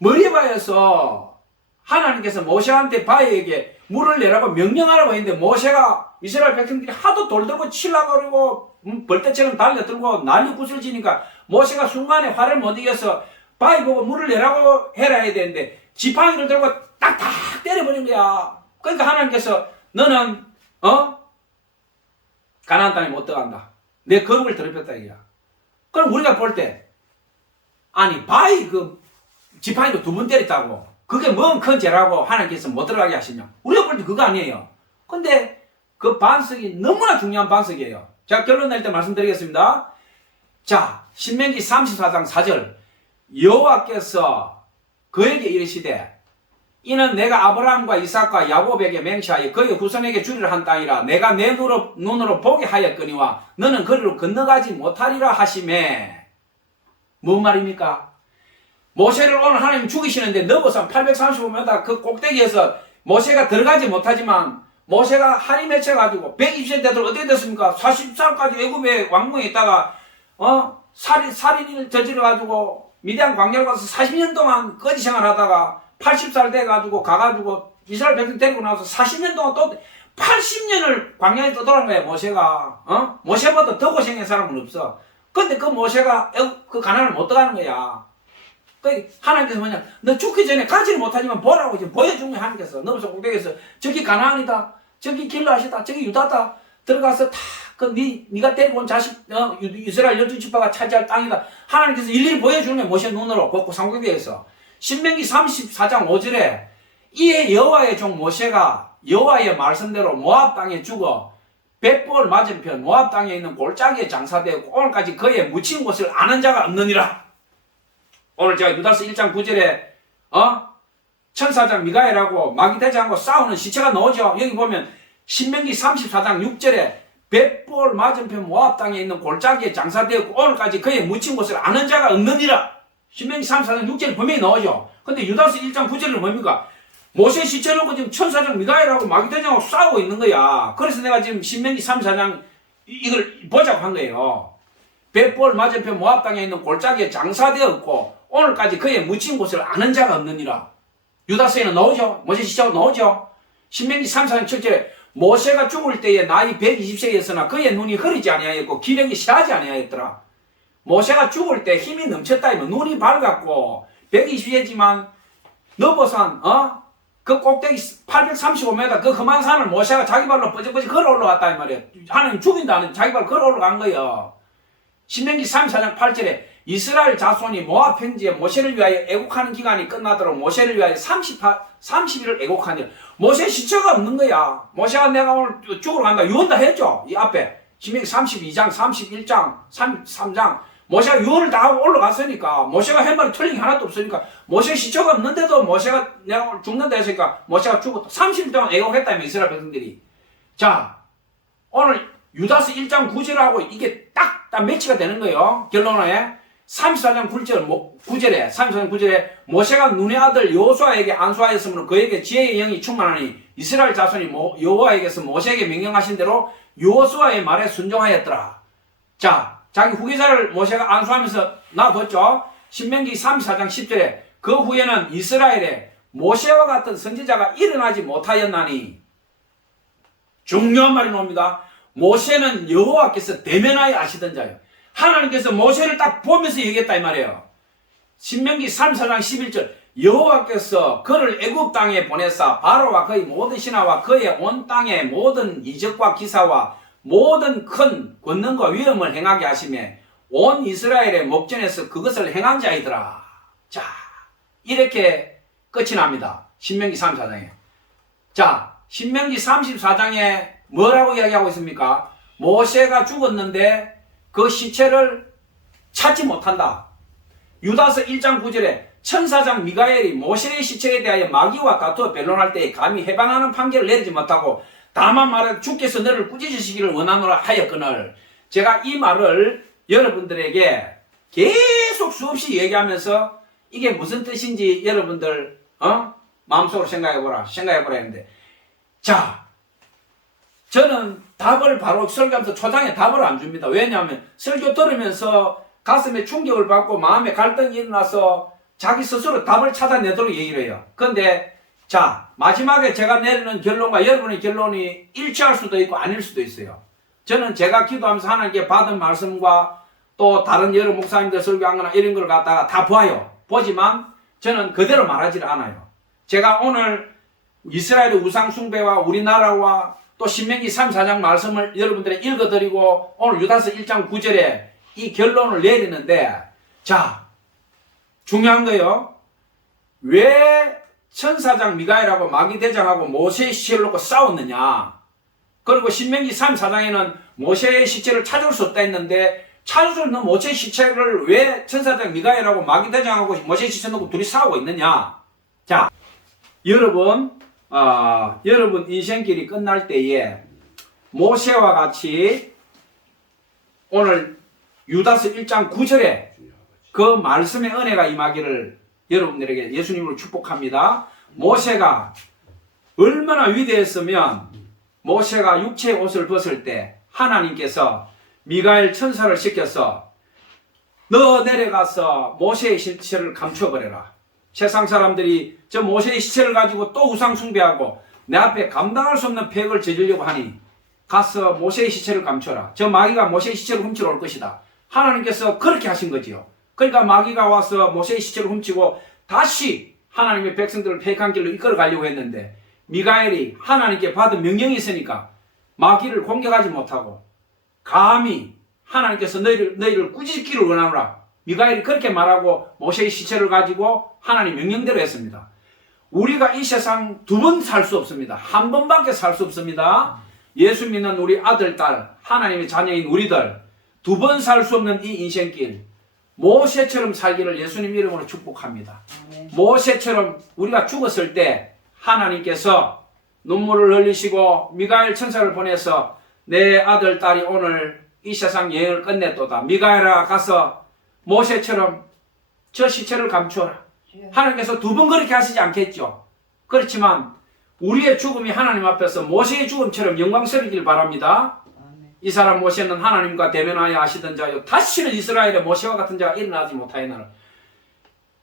머리바에서 하나님께서 모세한테 바위에게 물을 내라고 명령하라고 했는데 모세가 이스라엘 백성들이 하도 돌들고 치려고 그러고 벌떼처럼 달려들고 난리 구슬지니까 모세가 순간에 화를 못 이겨서 바위 보고 물을 내라고 해라 해야 되는데 지팡이를 들고 딱딱 때려버린 거야. 그러니까 하나님께서 너는 가나안 땅에 못 들어간다. 내 거룩을 더럽혔다 이거야. 그럼 우리가 볼 때 아니 바위 그 지팡이로 2번 때렸다고 그게 뭔 큰 죄라고 하나님께서 못 들어가게 하시냐. 우리가 볼 때 그거 아니에요. 근데 그 반석이 너무나 중요한 반석이에요. 자, 결론 낼 때 말씀드리겠습니다. 자, 신명기 34장 4절 여호와께서 그에게 이르시되 이는 내가 아브라함과 이삭과 야곱에게 맹세하여 그의 후손에게 주리라 한 땅이라 내가 내 눈으로 보게 하였거니와 너는 그리로 건너가지 못하리라 하시매. 뭔 말입니까? 모세를 오늘 하나님 죽이시는데 너보산 835m 그 꼭대기에서 모세가 들어가지 못하지만 모세가 한이 맺혀가지고 120세 되도록 어떻게 됐습니까? 40살까지 애굽의 왕궁에 있다가 살인을 저질러가지고 미디안 광야로 가서 40년 동안 거지 생활하다가 80살 돼가지고 가가지고 이스라엘 백성 데리고 나와서 40년 동안 또 80년을 광야에 떠돌아간 거야 모세가. 모세보다 더 고생한 사람은 없어. 근데 그 모세가 그 가나안을 못 들어가는 거야. 그 하나님께서 뭐냐, 너 죽기 전에 가지를 못하지만 보라고 지금 보여준 거야. 하나님께서 너무서 꼭대기에서 저기 가나안이다, 저기 길르앗이다, 저기 유다다 들어가서 다 그 네가 데리고 온 자식 이스라엘 12지파가 차지할 땅이다. 하나님께서 일일이 보여주는 거야. 모세 눈으로 그 상고대에서. 신명기 34장 5절에 이에 여호와의 종 모세가 여호와의 말씀대로 모압 땅에 죽어 벳볼 맞은편 모압 땅에 있는 골짜기에 장사되고 오늘까지 그의 묻힌 곳을 아는 자가 없느니라. 오늘 제가 유다서 1장 9절에 천사장 미가엘하고 마기대장하고 싸우는 시체가 나오죠. 여기 보면 신명기 34장 6절에 벳볼 맞은편 모압 땅에 있는 골짜기에 장사되고 오늘까지 그의 묻힌 곳을 아는 자가 없느니라. 신명기 34장 6절에 분명히 나오죠. 근데 유다서 1장 9절은 뭡니까? 모세 시체 놓고 지금 천사장 미가엘하고 마기대장하고 싸우고 있는 거야. 그래서 내가 지금 신명기 34장 이걸 보자고 한 거예요. 벳볼 맞은편 모압 땅에 있는 골짜기에 장사되었고 오늘까지 그의 묻힌 곳을 아는 자가 없느니라. 유다서에는 나오죠. 모세 시체가 나오죠. 신명기 34장 7절에 모세가 죽을 때에 나이 120세였으나 그의 눈이 흐리지 아니하였고 기력이 쇠하지 아니하였더라. 모세가 죽을 때 힘이 넘쳤다. 눈이 밝았고 120세지만 너보산 그 꼭대기 835m 그 험한 산을 모세가 자기 발로 뻐적뻐적 걸어 올라갔다 이 말이에요. 하나님 죽인다는 자기 발로 걸어 올라간 거예요. 신명기 34장 8절에 이스라엘 자손이 모압 평지에 모세를 위하여 애곡하는 기간이 끝나도록 모세를 위하여 30일을 애곡하니 모세 시체가 없는 거야. 모세가 내가 오늘 죽으러 간다 유언다 했죠. 이 앞에 신명기 32장 31장 33장 모세가 유언을 다 하고 올라갔으니까 모세가 할 말이 틀린 게 하나도 없으니까 모세 시체가 없는데도 모세가 내가 죽는다 했으니까 모세가 죽었다. 30일 동안 애곡했다며 이스라엘 백성들이. 자 오늘 유다서 1장 9절하고 이게 딱 매치가 되는 거예요. 결론에 34장 9절에 34장 9절에 모세가 눈의 아들 여호수아에게 안수하였으므로 그에게 지혜의 영이 충만하니 이스라엘 자손이 여호와에게서 모세에게 명령하신 대로 여호수아의 말에 순종하였더라. 자, 자기 후계자를 모세가 안수하면서 놔뒀죠. 신명기 34장 10절에 그 후에는 이스라엘에 모세와 같은 선지자가 일어나지 못하였나니 중요한 말이 나옵니다. 모세는 여호와께서 대면하여 아시던 자예요. 하나님께서 모세를 딱 보면서 얘기했다 이 말이에요. 신명기 34장 11절 여호와께서 그를 애굽 땅에 보내사 바로와 그의 모든 신하와 그의 온 땅의 모든 이적과 기사와 모든 큰 권능과 위엄을 행하게 하시매 온 이스라엘의 목전에서 그것을 행한 자이더라. 자, 이렇게 끝이 납니다. 신명기 34장에. 자, 신명기 34장에 뭐라고 이야기하고 있습니까? 모세가 죽었는데 그 시체를 찾지 못한다. 유다서 1장 9절에 천사장 미가엘이 모세의 시체에 대하여 마귀와 다투어 변론할 때에 감히 해방하는 판결을 내리지 못하고 다만 말하여 주께서 너를 꾸짖으시기를 원하노라 하였거늘. 제가 이 말을 여러분들에게 계속 수없이 얘기하면서 이게 무슨 뜻인지 여러분들 마음속으로 생각해보라 했는데, 자, 저는 답을 바로 설교하면서 초장에 답을 안 줍니다. 왜냐하면 설교 들으면서 가슴에 충격을 받고 마음에 갈등이 일어나서 자기 스스로 답을 찾아내도록 얘기를 해요. 그런데 자, 마지막에 제가 내리는 결론과 여러분의 결론이 일치할 수도 있고 아닐 수도 있어요. 저는 제가 기도하면서 하나님께 받은 말씀과 또 다른 여러 목사님들 설교한 거나 이런 걸 갖다가 다 봐요. 보지만 저는 그대로 말하지를 않아요. 제가 오늘 이스라엘의 우상 숭배와 우리나라와 또 신명기 34장 말씀을 여러분들에게 읽어드리고 오늘 유다서 1장 9절에 이 결론을 내리는데, 자, 중요한 거요. 왜 천사장 미가엘하고 마귀대장하고 모세의 시체를 놓고 싸웠느냐. 그리고 신명기 34장에는 모세의 시체를 찾을 수 없다 했는데 찾을 수 없는 모세의 시체를 왜 천사장 미가엘하고 마귀대장하고 모세의 시체 놓고 둘이 싸우고 있느냐. 자, 여러분 인생길이 끝날 때에 모세와 같이 오늘 유다서 1장 9절에 그 말씀의 은혜가 임하기를 여러분들에게 예수님으로 축복합니다. 모세가 얼마나 위대했으면 모세가 육체의 옷을 벗을 때 하나님께서 미가엘 천사를 시켜서 너 내려가서 모세의 시체를 감춰버려라. 세상 사람들이 저 모세의 시체를 가지고 또 우상 숭배하고 내 앞에 감당할 수 없는 폐역을 저지르려고 하니 가서 모세의 시체를 감춰라. 저 마귀가 모세의 시체를 훔치러 올 것이다. 하나님께서 그렇게 하신 거지요. 그러니까 마귀가 와서 모세의 시체를 훔치고 다시 하나님의 백성들을 폐역한 길로 이끌어 가려고 했는데 미가엘이 하나님께 받은 명령이 있으니까 마귀를 공격하지 못하고 감히 하나님께서 너희를 꾸짖기를 원하노라. 미가엘이 그렇게 말하고 모세의 시체를 가지고 하나님 명령대로 했습니다. 우리가 이 세상 두 번 살 수 없습니다. 한 번밖에 살 수 없습니다. 예수 믿는 우리 아들, 딸, 하나님의 자녀인 우리들 두 번 살 수 없는 이 인생길 모세처럼 살기를 예수님 이름으로 축복합니다. 모세처럼 우리가 죽었을 때 하나님께서 눈물을 흘리시고 미가엘 천사를 보내서 내 아들, 딸이 오늘 이 세상 여행을 끝냈도다. 미가엘아 가서 모세처럼 저 시체를 감추어라. 하나님께서 두 번 그렇게 하시지 않겠죠. 그렇지만 우리의 죽음이 하나님 앞에서 모세의 죽음처럼 영광스러우길 바랍니다. 이 사람 모세는 하나님과 대면하여 하시던 자요 다시는 이스라엘의 모세와 같은 자가 일어나지 못하였나라.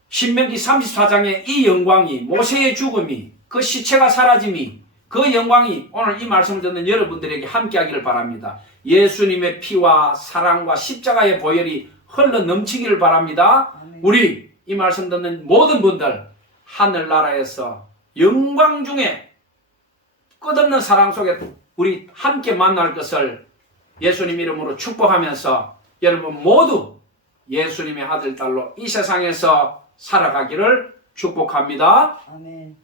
신명기 34장의 이 영광이 모세의 죽음이 그 시체가 사라짐이 그 영광이 오늘 이 말씀을 듣는 여러분들에게 함께하기를 바랍니다. 예수님의 피와 사랑과 십자가의 보혈이 흘러 넘치기를 바랍니다. 우리 이 말씀 듣는 모든 분들 하늘나라에서 영광 중에 끝없는 사랑 속에 우리 함께 만날 것을 예수님 이름으로 축복하면서 여러분 모두 예수님의 아들, 딸로 이 세상에서 살아가기를 축복합니다. 아멘.